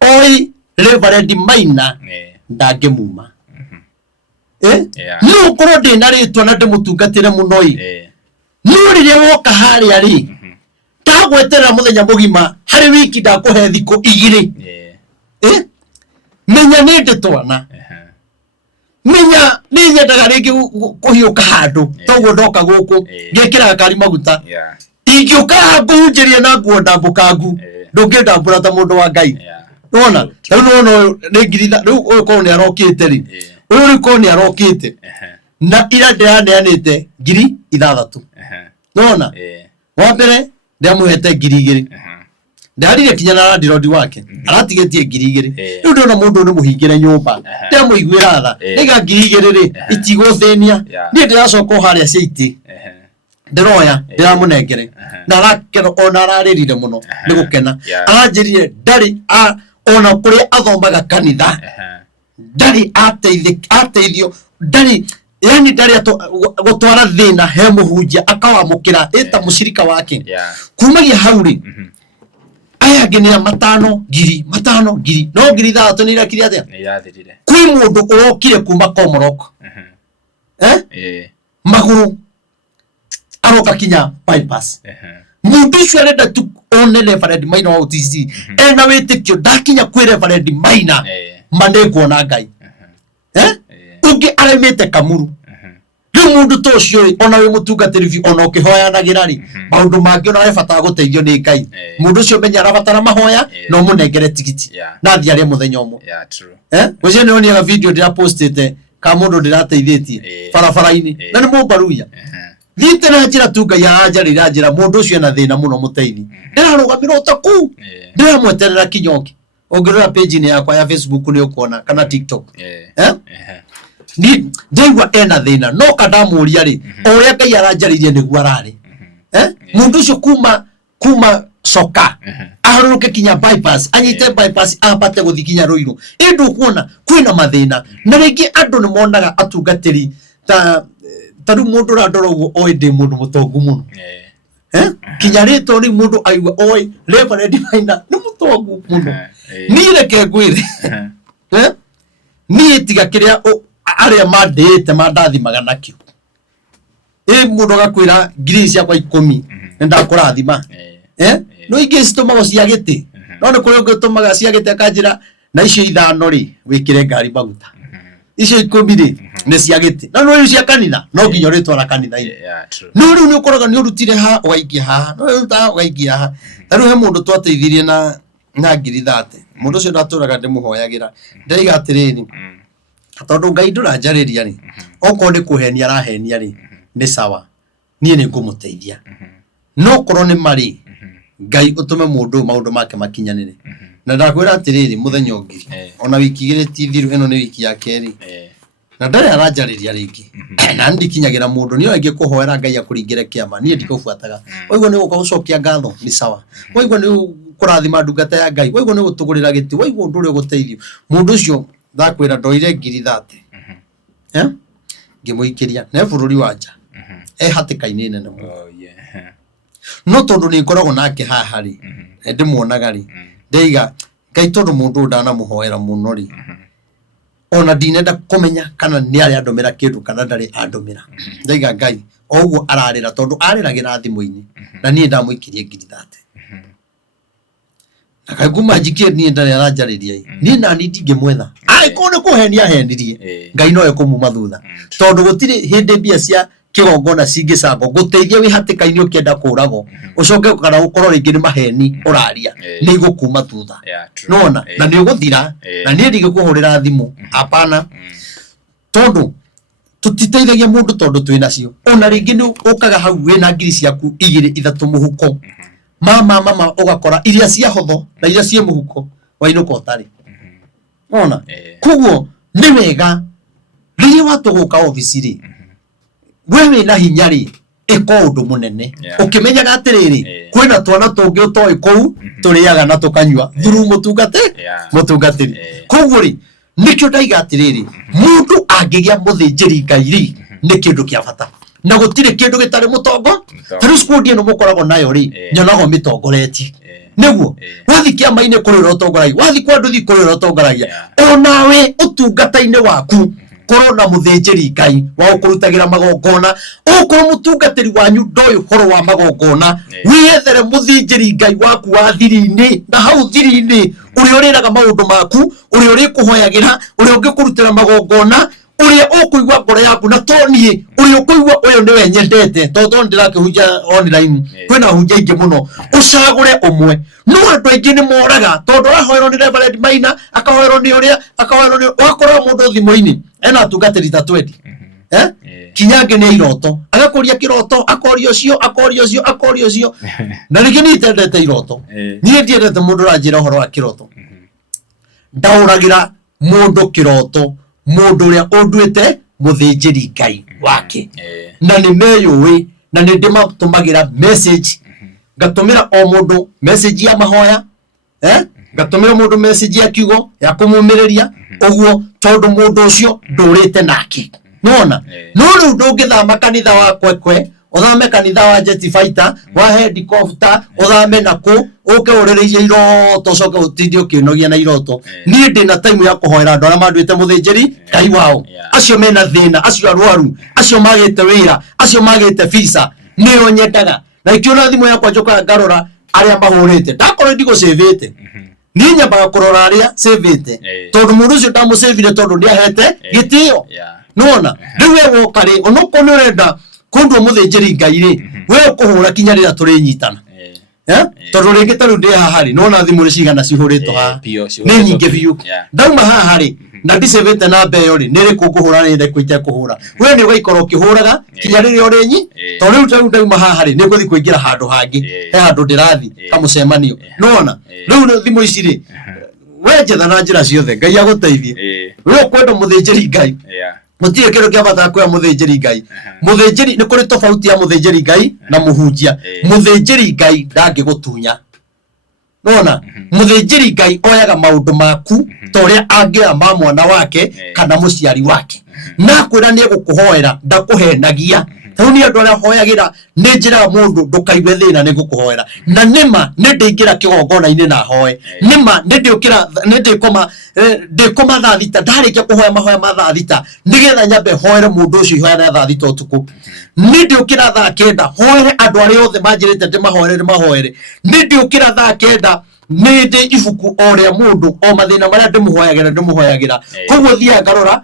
oi Reverend Maina ndangimuma no ukorwo ndina ritwa na ndimutungatire muno no riria woka haria ri ndagweterera muthenya mugima hari wiki ndakuhe thiku igiri menya ni nditwana menya ni nyendaga ringi kuhiuka handu toguo ndoka guku ngikira kari maguta ingiuka ngujirie na nguo ndambukangu ndungindambura ta mundu wa Ngai nona no ni ngiri riu uyu ko ni arokite ri uyu ko ni arokite na ira ndianeanite ngiri 6 nona wa mbere ndiamuhete ngiri 2 ndarire kinya na ndirodi wake aratigetie ngiri 2 riu ndona mundu ni muhingire nyumba ndiamuiguira tha niga ngiri 2 ri itiguthenia ni ndiracoka haria ciaiti ndiroya ndiramunengere na rakero ona araririre muno ni gukena aranjirire ndari ona kuri athomaga kanitha ndari ateithio ndari yani ndari gutwara thina he muhunjia akawamukira eta mushirika wake kumagia hauri aya nginira ngiri no ngiri 3 ni rakiri atia kwi mundu urokire kuma Komoroko maguru aroka kinya bypass mundu ucio arenda tu one Reverend Maina wa OTC ena witikio ndakinya kwi Reverend Maina mande kuona Ngai ungi aremete kamuru riu mundu to ucio ona we mutungatiri vi ona ukihoyanagira ri maundu mangi ona arabata guteithio ni Ngai mundu ucio menya arabatara mahoya no munengere tigiti na thia ri muthenya umwe ucio ni onia video ndira postete ka mundu ndirateithĩtie barabara-ini na ni mumbaruya thiĩte na njĩra tu Ngai aranjarĩra njĩra mũndũ ũcio ena thĩna mũno mũteithi ndĩrarũgamĩra ũtaku ndĩramweterera kinyoke ũngĩrora page-inĩ yakwa ya Facebook nĩ ũkuona kana TikTok ni ndaigua ena thĩna no kandamũria rĩ ũrĩa Ngai aranjarĩirie nĩguo ararĩ mũndũ ũcio kuma Soka aharuruke kinya bypass anyite bypass apate guthikinya Ruiru indu kuona kwina mathina na ringi andu ni monaga atungatiri taru mundu randoro uguo oi ndi mundu mutongu muno kinya rito ni mundu aigua oi Reverend Maina ni mutongu muno ni reke gwire ni tiga kiria aria mandite mandathimaga nakio mundu gakwira ngiri ciakwa 10 ndakurathima no ingĩ citũmagwo cia gĩtĩ no nĩ kũrĩ ũngĩ ũtũmaga cia gĩtĩ akanjĩra na icio 5 rĩ wĩkĩre ngari maguta icio 10 rĩ nĩ cia gĩtĩ no nĩ cia kanitha no nginya ũrĩtwara kanitha-inĩ no rĩu nĩ ũkoraga nĩ ũrutire haha ũgaikia haha no ũrutaga ũgaikia haha ta rĩu he mũndũ twateithirie na ngiri 30 mũndũ ũcio ndatũraga ndĩmũhoyagĩra ndaiga atĩrĩrĩ tondũ Ngai ndũranjarĩria rĩ okorwo nĩ kũhenia arahenia rĩ nĩ sawa niĩ nĩ ngũmũteithia no korwo nĩ marĩ Ngai ũtũme mũndũ maũndũ make makinyanĩre na ndakwĩra atĩrĩrĩ mũthenya ũngĩ ona wiki 2 ti thiru ĩno nĩ wiki ya kerĩ na ndarĩ aranjarĩria rĩngĩ na ndikinyagĩra mũndũ niĩ ingĩ kũhoera Ngai akũringĩre kĩama niĩ ndikũbuataga waigua nĩ gũka gũcokia ngatho nĩ sawa waigua nĩ kũrathima ndungata ya Ngai waigua nĩ gũtũgũrĩra gĩtĩ waigua ũndũ ũrĩa ũgũteithio mũndũ ũcio ndakwĩra ndoire ngiri 30 ngĩmũikĩria na bũrũri wa nja hatĩka-inĩ nene mũno no tondũ nĩ ngoragwo nake haha rĩ ndĩmuonaga rĩ ndaiga Ngai tondũ mũndũ ũyũ ndanamũhoera mũno rĩ ona ndinenda kũmenya kana nĩ arĩ andũmĩra kĩndũ kana ndarĩ andũmĩra ndaiga Ngai oguo ararĩra tondũ arĩragĩra thimũ-inĩ na niĩ ndamũikirie ngiri 30 na kaiguma njikie niĩ ndarĩ aranjarĩria niĩ nani ndingĩmwetha angĩkorwo nĩ kũhenia henirie Ngai nowe kũmuma thutha tondũ gũtirĩ hĩndĩ mbia cia kĩgongona cingĩcangwo gũteithia wĩ hatĩka-inĩ ũkĩenda kũragwo ũcoke kana gũkorwo rĩngĩ nĩ maheni ũraria nĩ igũkuma thutha nona na nĩ ũgũthira na niĩ ndigĩkũhũrĩra thimũ hapana tondũ tũtiteithagia mũndũ tondũ twĩ nacio ona rĩngĩ nĩ ũkaga hau wĩna ngiri ciaku 2 3 mũhuko mama ũgakora iria cia hotho na iria ciĩ mũhuko wainũka ũtarĩ nona koguo nĩ wega rĩrĩa watũgũka obici rĩ we wĩna hinya rĩ ĩko ũndũ mũnene ũkĩmenyaga atĩrĩrĩ kwĩna twana tũngĩ ũtoĩ kũu tũrĩaga na tũkanyua through mũtungatĩri koguo rĩ nĩkĩo ndaiga atĩrĩrĩ mũndũ angĩgĩa mũthĩnjĩri Ngai rĩ nĩ kĩndũ kĩa bata na gũtirĩ kĩndũ gĩtarĩ mũtongo tarĩ skundi ĩno mũkoragwo nayo rĩ nyonago mĩtongoretie nĩguo wathi kĩama-inĩ kũrĩ ũrĩa ũtongoragia wathi kwa nduthi kũrĩ ũrĩa ũtongoragia onawe ũtungata-inĩ waku korwo na mũthĩnjĩri Ngai wa gũkũrutagĩra magongona okorwo mũtungatĩri wanyu ndoĩ ũhoro wa magongona wĩethere mũthĩnjĩri Ngai waku wa thiri-inĩ na hau thiri-inĩ ũrĩa ũrĩraga maũndũ maku ũrĩa ũrĩkũhoyagĩra ũrĩa ũngĩkũrutĩra magongona ũrĩa ũkũigua ngoro yaku na toniĩ ũrĩa ũkũigua ũyũ nĩwe nyendete tondũ ndĩrakĩhunjia online kwĩna hunjia ingĩ mũno ũcagũre ũmwe no andũ aingĩ nĩ moraga tondũ arahoerwo nĩ Reverend Maina akahoerwo nĩ ũrĩa akahoerwo nĩ wakorwo mũndũ thimũ-inĩ ena atungatĩri ta 20 kinyange nĩ iroto agakũria kĩroto akoria ũcio na rĩngĩ nĩ itendete iroto niĩ ndiendete mũndũ ũranjĩra ũhoro wa kĩroto ndaũragĩra mũndũ kĩroto mũndũ ũrĩa ũnduĩte mũthĩnjĩri Ngai wake na nĩ meyũĩ na nĩ ndĩmatũmagĩra message ngatũmĩra o mũndũ message ya mahoya ngatũmĩra mũndũ message ya kiugo ya kũmũmĩrĩria ũguo tondũ mũndũ ũcio ndũrĩte nake nona no rĩu ndũngĩthama kanitha wa kwekwe ũthame kanitha wa jet fighter wa helicopter ũthame nakũ ũke ũrĩrĩirie iroto ũcoke ũtinde ũkĩnogia na iroto niĩ ndĩna time ya kũhoera andũ arĩa manduĩte mũthĩnjĩri Ngai wao acio mena thĩna acio arwaru acio magĩte wĩra acio magĩte visa nĩo nyendaga na ikiona thimũ yakwa njokaga ngarora arĩa mahũrĩte ndakorwo ndigũcĩvĩte niĩ nyambaga kũrora arĩa cĩvĩte tondũ mũndũ ũcio ndamũcĩvire tondũ nĩahete gĩtĩo nona rĩu we woka rĩ onokorwo nĩ ũrenda kũndwo mũthĩnjĩri Ngai rĩ we ũkũhũra kinya rĩrĩa tũrĩnyitana tondũ rĩngĩ tarĩu ndĩ haha rĩ nona thimũ nĩ cigana cihũrĩtwo haha nĩ nyingĩ biũ ndauma haha rĩ na ndicĩvĩte namba ĩyo rĩ nĩ rĩkũ ngũhũra nĩ ndĩkũ itekũhũra we nĩ ũgaikora ũkĩhũraga kinya rĩrĩa ũrĩnyi tondũ rĩu ndauma haha rĩ nĩ ngũthiĩ kũingĩra handũ hangĩ he handũ ndĩrathiĩ kamũcemanio nona rĩu thimũ ici rĩ we njetha na njĩra ciothe Ngai agũteithie we ũkwenda mũthĩnjĩri Ngai mũtirĩ kĩndũ kĩa bata kuoya mũthĩnjĩri Ngai mũthĩnjĩri nĩ kũrĩ tofauti ya mũthĩnjĩri Ngai na mũhunjia mũthĩnjĩri Ngai ndangĩgũtunya nona mũthĩnjĩri Ngai oyaga maũndũ maku ta ũrĩa angĩoya ma mwana wake kana mũciari wake na kwĩra nĩ egũkũhoera ndakũhenagia tauni andu aria hoyagira ni njira mundu ndukaigue thina ni gukuhoera na nima ni ndingira kigongona-ini na hoe nima ni ndiukira ni ndikoma thaa thita ndarikia kuhoya mahoya ma thaa thita nigetha nyambe hoere mundu ucio ihoya thaa thita utuku ni ndiukira thaa kenda hoere andu aria othe manjirite ndimahoere ni ndiukira thaa kenda ni ndi ibuku oria mundu o mathina maria ndimuhoyagira koguo thia ngarora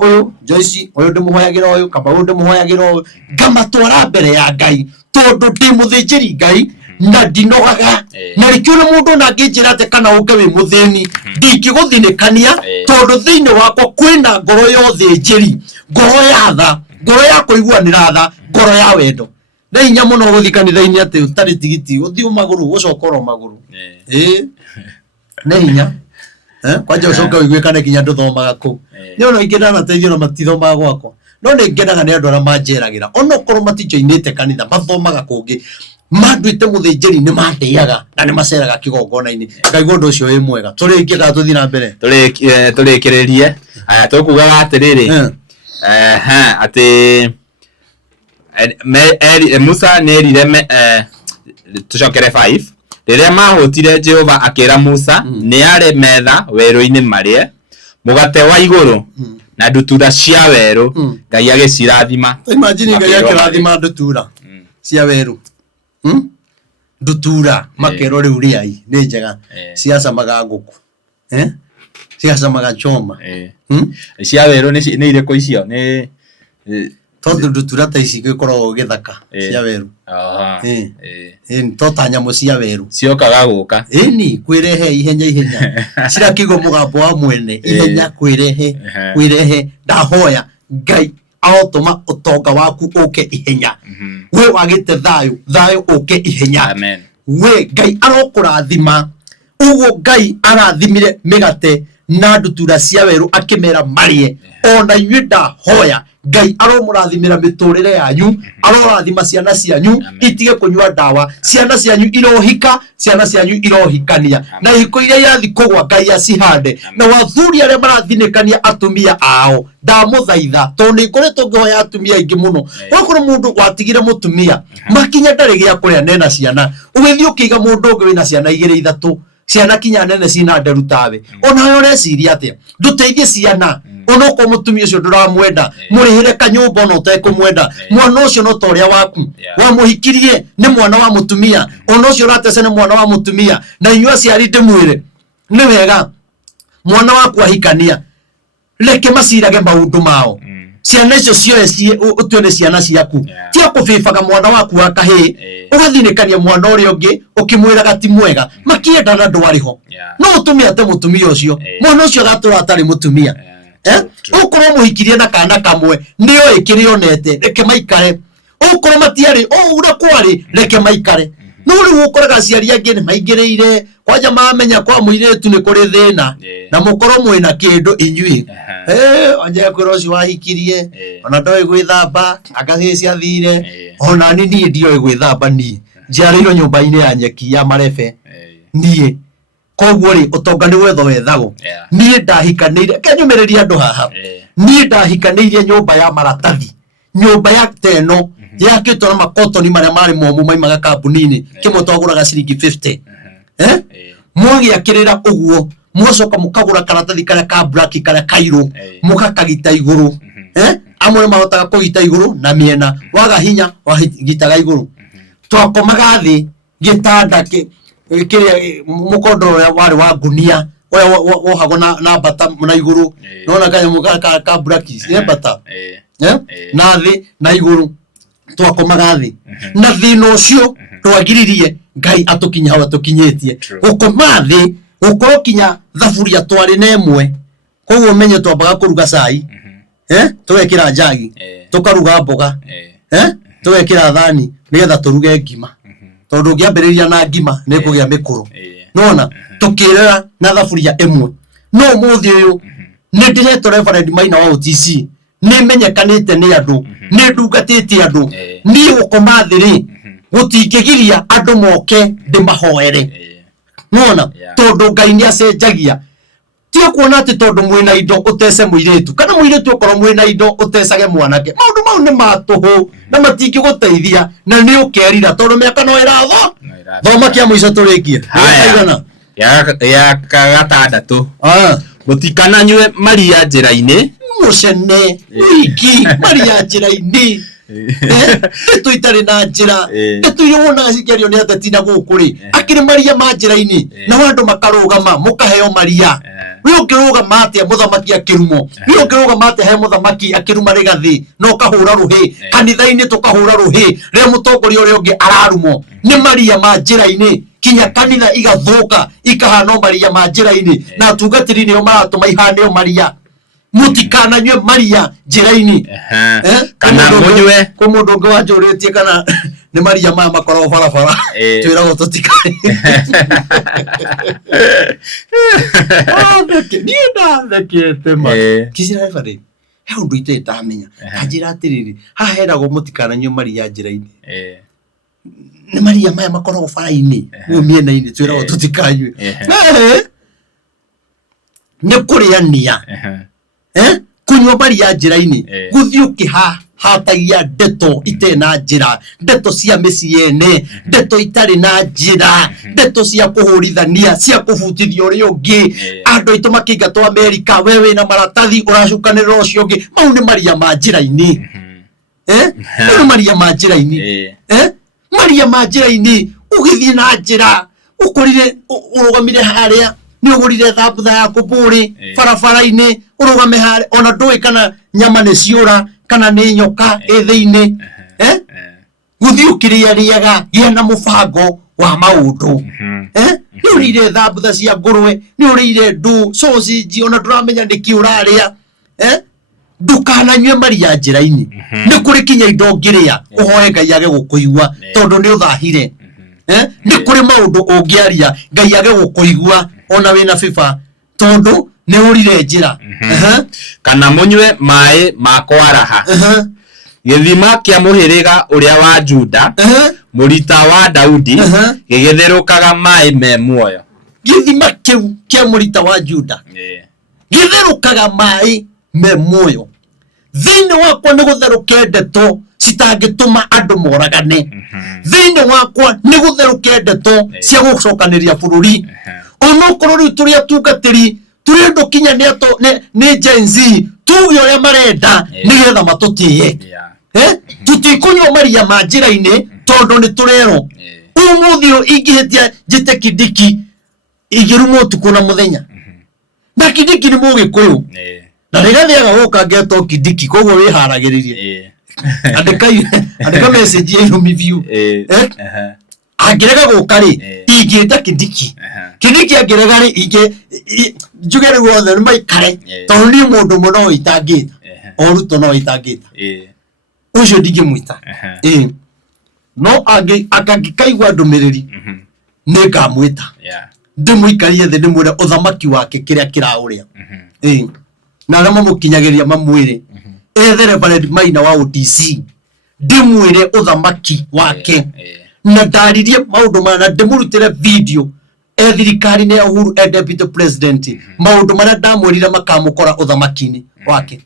uyu Joyce uyu ndimuhoyagira uyu kaba uyu ndimuhoyagira uyu ngamatwara mbere ya Ngai tondu ndi muthinjiri Ngai na ndinogaga na rikiona mundu na nginjira ate kana uke wi muthini ndingiguthinikania tondu thiini wakwa kwina ngoro ya uthinjiri ngoro ya tha ngoro ya kuiguanira tha ngoro ya wendo na inya muno guthikanitha-ini ati utari tigiti uthio maguru gucokoro maguru na inya kwanja ucoka wigue kana kinya nduthomaga ku ni ono ingena na teithio na matithomaga gwakwa no ni ngenaga ni andu aria manjeragira ono korwo matichoinite kanitha mathomaga kungi manduite muthinjiri ni mandeaga na ni maceraga kigongona-ini ngaigua undu ucio wi mwega turikiega tuthi na mbere turikiririe tukugaga atiriri ati Musa ni erire tucokere 5 riria mahutire Jehova akira Musa ni are metha weru-ini marie mugate wa iguru na ndutura cia weru Ngai agicirathima imagine Ngai akirathima ndutura cia weru ndutura makero riu riai ni njega ciacamaga nguku ciacamaga choma cia weru ni iriko icio ni tondu ndutura ta ici gikoragwo githaka cia weru to ta nyamu cia weru ciokaga guka ni kwirehe ihenya cirakigo mugambo wa mwene ihenya kwirehe ndahoya Ngai aotoma utonga waku uke ihenya we wagite thayo uke ihenya amen we Ngai arokurathima uguo Ngai arathimire migate na ndutura cia weru akimera marie ona inyuĩ ndahoya Ngai aromurathimira miturire yanyu arorathima ciana cianyu itige kunyua ndawa ciana cianyu irohika ciana cianyu irohikania na ihiko iria irathi kugwa Ngai acihande na wathuri aria marathinikania atumia ao ndamuthaitha tondu ikoretwo ngihoya atumia aingi muno wakora mundu watigire mutumia makinya ndari gia kuria nena ciana ugithi ukiiga mundu ungi wina ciana 2-3 ciana kinya nene cina nderu tawe ona yo reciria atia nduteithie ciana ono ko mutumia ucio nduramwenda murihire kanyumba no tekumwenda mwana ucio no toria waku wamuhikirie ni mwana wa mutumia ono ucio ratese ni mwana wa mutumia na inyua ciari ndimwire ni wega mwana waku ahikania leke macirage maundu mao ciana icio cioe utuone ciana ciaku tia kubibaga mwana waku wa kahii ugathinikania mwana uria ungi ukimwiraga ti mwega makienda na ndwariho no utumia te mutumia ucio mwana ucio gatura atari mutumia ukorwo muhikirie na kana kamwe niyo ikirionete reke maikare ukorwo matiari ura kwari reke maikare no uri ukoraga aciari angi ni maingiriire kwanja mamenya kwa muiretu ni kuri thina na mukorwo mwina kindu inyui anje kwira ucio wahikirie ona ndoe gwithamba akaci athire ona ni ndio gwithamba ni njiarĩirwo nyũmba-inĩ ya nyeki ya marebe niĩ koguo ri utonga ni wetho wethago niĩ ndahikanĩire kenyũmĩrĩria andũ haha niĩ ndahikanĩirie nyũmba ya maratathi nyũmba ya teno yakĩtwo na makotoni marĩa marĩ momũ maimaga kambuni-inĩ kĩmwe twagũraga ciringi 50 mũgĩakĩrĩra ũguo mũgacoka mũkagũra karatathi karĩa ka black karĩa kairũ mũgakagita igũrũ amwe mahotaga kũgita igũrũ na mĩena waga hinya wagitaga igũrũ twakomaga thĩ gĩtanda kiria mukondo wari wa gunia wohagwo na bata na iguru nona kanyamu ka blackis ne bata na thi na iguru twakomaga thi na thina ucio twagiririe Ngai atukinya hawa tukinyetie gukoma thi ukorwo kinya thaburia twari na emwe koguo menye twambaga kuruga cai tugekira njagi tukaruga mboga tugekira thani nigetha turuge ngima tondu ngiambiriria na ngima ni kugia mikuru nona tukirera na thaburia emwe no muthi uyu ni ndiretwo Reverend Maina wa OTC ni menyekanite ni andu ni ndungatite andu ni gukoma thiri gutingigiria andu moke ndimahoere nona tondu Ngai ni acenjagia tio kuona ati tondu mwina indo utece muiretu kana muiretu okoro mwina indo utecage mwanake maundu mau ni matuhu na matingi guteithia na ni ukerira tondu miaka no iratho thoma kia muico turikie haya ya kagatandatu mutikana nyue maria njira-ini mucene wiki maria njira-ini tu itari na njira tu yona cikerio ni ateti na gukuri akiri maria ma njira-ini na wandu makarugama mukaheo maria we ukirugama atia muthamaki akirumo we ukirugama atia he muthamaki akiruma rigathi no kahura ruhi kanitha-ini tukahura ruhi ria mutongoria uria ungi ararumo ni maria ma njira-ini kinya kanitha igathuka ikahana maria ma njira-ini na atungatiri nio maratuma ihane maria mutikana nywe maria njira-ini kana munywe ko mundu ungi wanjuritie kana ni maria maya makoragwo barabara twiragwo tutikane niĩ ndathekete ma kicira bari he undu ite ndamenya kanjira atiriri haha heragwo mutikana nywe maria njira-ini ni maria maya makoragwo bara-ini guo miena-ini twiragwo tutikanywe ni kuriania kunywa maria njira-ini guthii ukihatagia ndeto itena njira ndeto cia micii yene ndeto itari na njira ndeto cia kuhurithania cia kubutithia uria ungi andu aitu makiingatwo Amerika wewe na maratathi uracukanirira ucio ungi mau ni maria ma njira-ini ni maria ma njira-ini maria ma njira-ini ugithii na njira ukurire urugamire haria ni ugurire thambutha ya kuburi barabara-ini urugame hare ona ndui kana nyama ni ciura kana ni nyoka thiini guthii ukiriariaga gia na mubango wa maundu ni urire thambutha cia ngurwe ni urire ndu sausage ona nduramenya niki uraria ndukananywe maria njira-ini ni kuri kinya indo ngiria uhoe Ngai age gukuigua tondu ni uthahire ni kuri maundu ungiaria Ngai age gukuigua ona wina FIFA tondu ni urire njira kana munywe mai ma kwaraha githima kia muhiriga uria wa Juda murita wa Daudi gigetherukaga mai me muoyo githima kiu kia murita wa Juda githerukaga mai me muoyo thiini wakwa ni gutheruke ndeto citangituma andu moragane thiini wakwa ni gutheruke ndeto cia gucokaniria bururi onokorwo riu turi atungatiri turi andu kinya ni Gen Z tuge uria marenda nigetha matutie tutikunywa maria ma njira-ini tondu ni turero umuthi ingihitia njite Kindiki igirumo utuku na muthenya na Kindiki ni mugikuyu na rigathiaga guka ngeto Kindiki koguo wiharagiririe andika message yeyo miview angirega guka ri ingiita Kindiki Kindiki angirega ri inge njugere wothe ni maikare tondu ni mundu muno itangita oruto no itangita ucio ndingimwita no akangikaigua ndumiriri ni ngamwita ndimuikarie thi ndimwire uthamaki wake kiria kirauria na aria mamukinyagiriria mamwire ethere Reverend Maina wa OTC ndimwire uthamaki wake na ndaririe maundu mana ndimurutire video thirikari ni Uhuru Deputy President maundu maria ndamwirire makamukora uthamaki-ini wake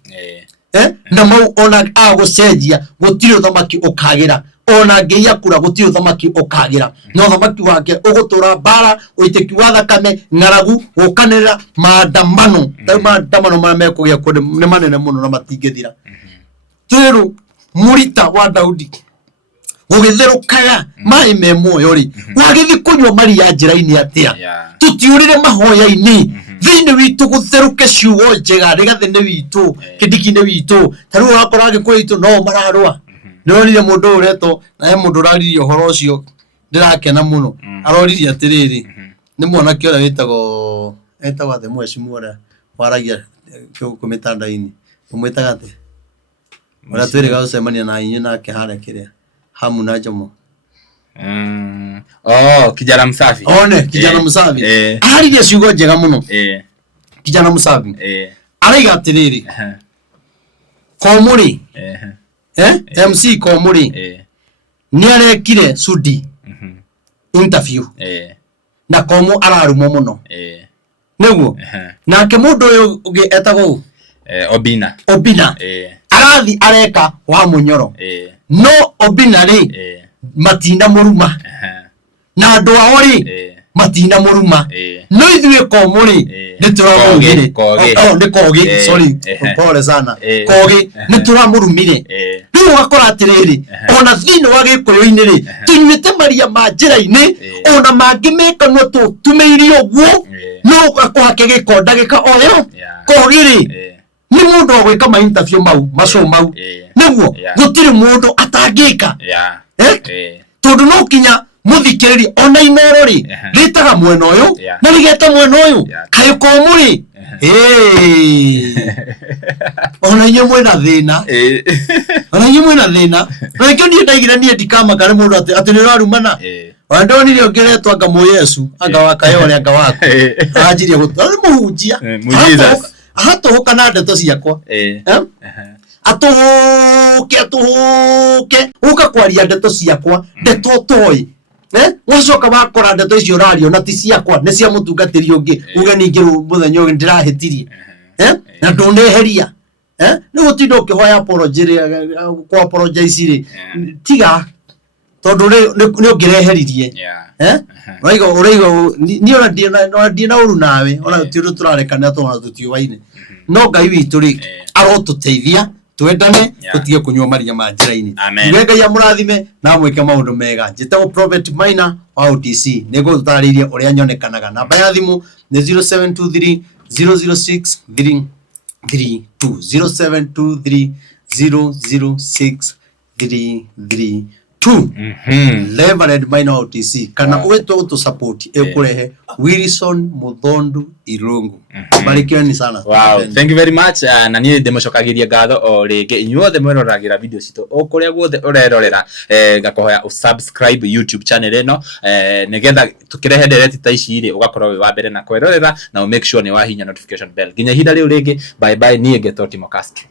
na mau ona agucenjia gutiri uthamaki ukagira ona ngeia kura gutiri uthamaki ukagira na uthamaki wake ugutura bara uiteki wa thakame ng'aragu gukanira maandamano maria mekugia kundi ni manene muno na matingithira twiru murita wa Daudi gugitherukaga mai me muoyo ri wagithi kunywa maria njira-ini atia tutiurire mahoya-ini thiini witu gutheruke ciugo njega rigathi ni witu Kindiki ni witu taru wakora Gikuyu witu no mararua nironire mundu ureto na he mundu uraririe uhoro ucio ndirakena muno aroririe atiriri ni mwanake uria witagwo the mheshimiwa uria waragia kumitandao-ini umwitaga ati uria twiriga gucemania na inyu nake haria kiria hamu na Jomo kijana msafi kijana msafi aririe ciugo njega muno kijana msafi araiga atiriri Komuri MC Komuri ni arekire Sudi interview na Komu ararumo muno Niguo nake mundu uyu ungi etagwo Obina arathi areka wa Munyoro no Obina ri matinda muruma na andu ao ri matinda muruma no ithuĩ komũrĩ nĩtũramũrumire nĩ Kogi sorry pole sana Kogi nĩtũramũrumire rĩu ũgakora atĩrĩrĩ ona thĩinĩ wa Gĩkũyũ-inĩ rĩ tũnyuĩte maria ma njĩra-inĩ ona mangĩ mekanwo tũtumĩirie ũguo no ũgakora gĩko ndagĩka oyo Kogi rĩ nĩ mũndũ wa gwĩka ma interview macio mau nĩguo gũtirĩ mũndũ atangĩka tondũ no kinya muthikiriria ona Inoro ri ritaga mwena uyu na rigeta mwena uyu kayo komuri ona nye mwena thina ona nye mwena thina rekio ni ndaigire ni ndikama kare mundu ati ni rarumana wandoni rio ngeretwa anga mu Yesu anga wakayore anga wako ajirie gutari muhunjia ahatohoka na ndeto ciakwa atuhuke uka kwaria ndeto ciakwa ndeto toi wacoka wakora ndeto icio radio na ti ciakwa nĩ cia mũtungatĩri ũngĩ uge ningĩ mũthenya ũyũ ndĩrahĩtirie na ndũneheria nĩ gũtinda ũkĩhoya apologize rĩ tiga tondũ nĩ ũngĩreheririe ũraiga niĩ ona ndĩ na ũru nawe ona ti ũndũ tũrarekana twana tũtiũwaine no Ngai witũ rĩ arotũteithia twendane tutige kunywa maria ma njĩra-inĩ Ngai amũrathime na mwĩke maũndũ mega njĩtagwo Prophet Maina wa OTC nĩngũtarĩria ũrĩa nyonekanaga namba ya thimũ nĩ 0723 006 332 0723 006 332 Reverend Maina wa OTC kana uwetwo gutu support ekurehe Wilson Muthondu Irungu barikiweni sana. Wow, thank you very much. Na niĩ ndĩmũcokagiria ngatho o rĩngĩ inyuothe mwĩroragira video citũ o kũrĩa guothe ũrerorera ngakuhoya subscribe YouTube channel ĩno nĩgetha tũkĩrehe ndereti ta ici rĩ ũgakorwo wĩ wa mbere na kwĩrorera na make sure nĩ wahinya notification bell. Nginya ihinda rĩu rĩngĩ bye bye niĩ Getoti Mokasti.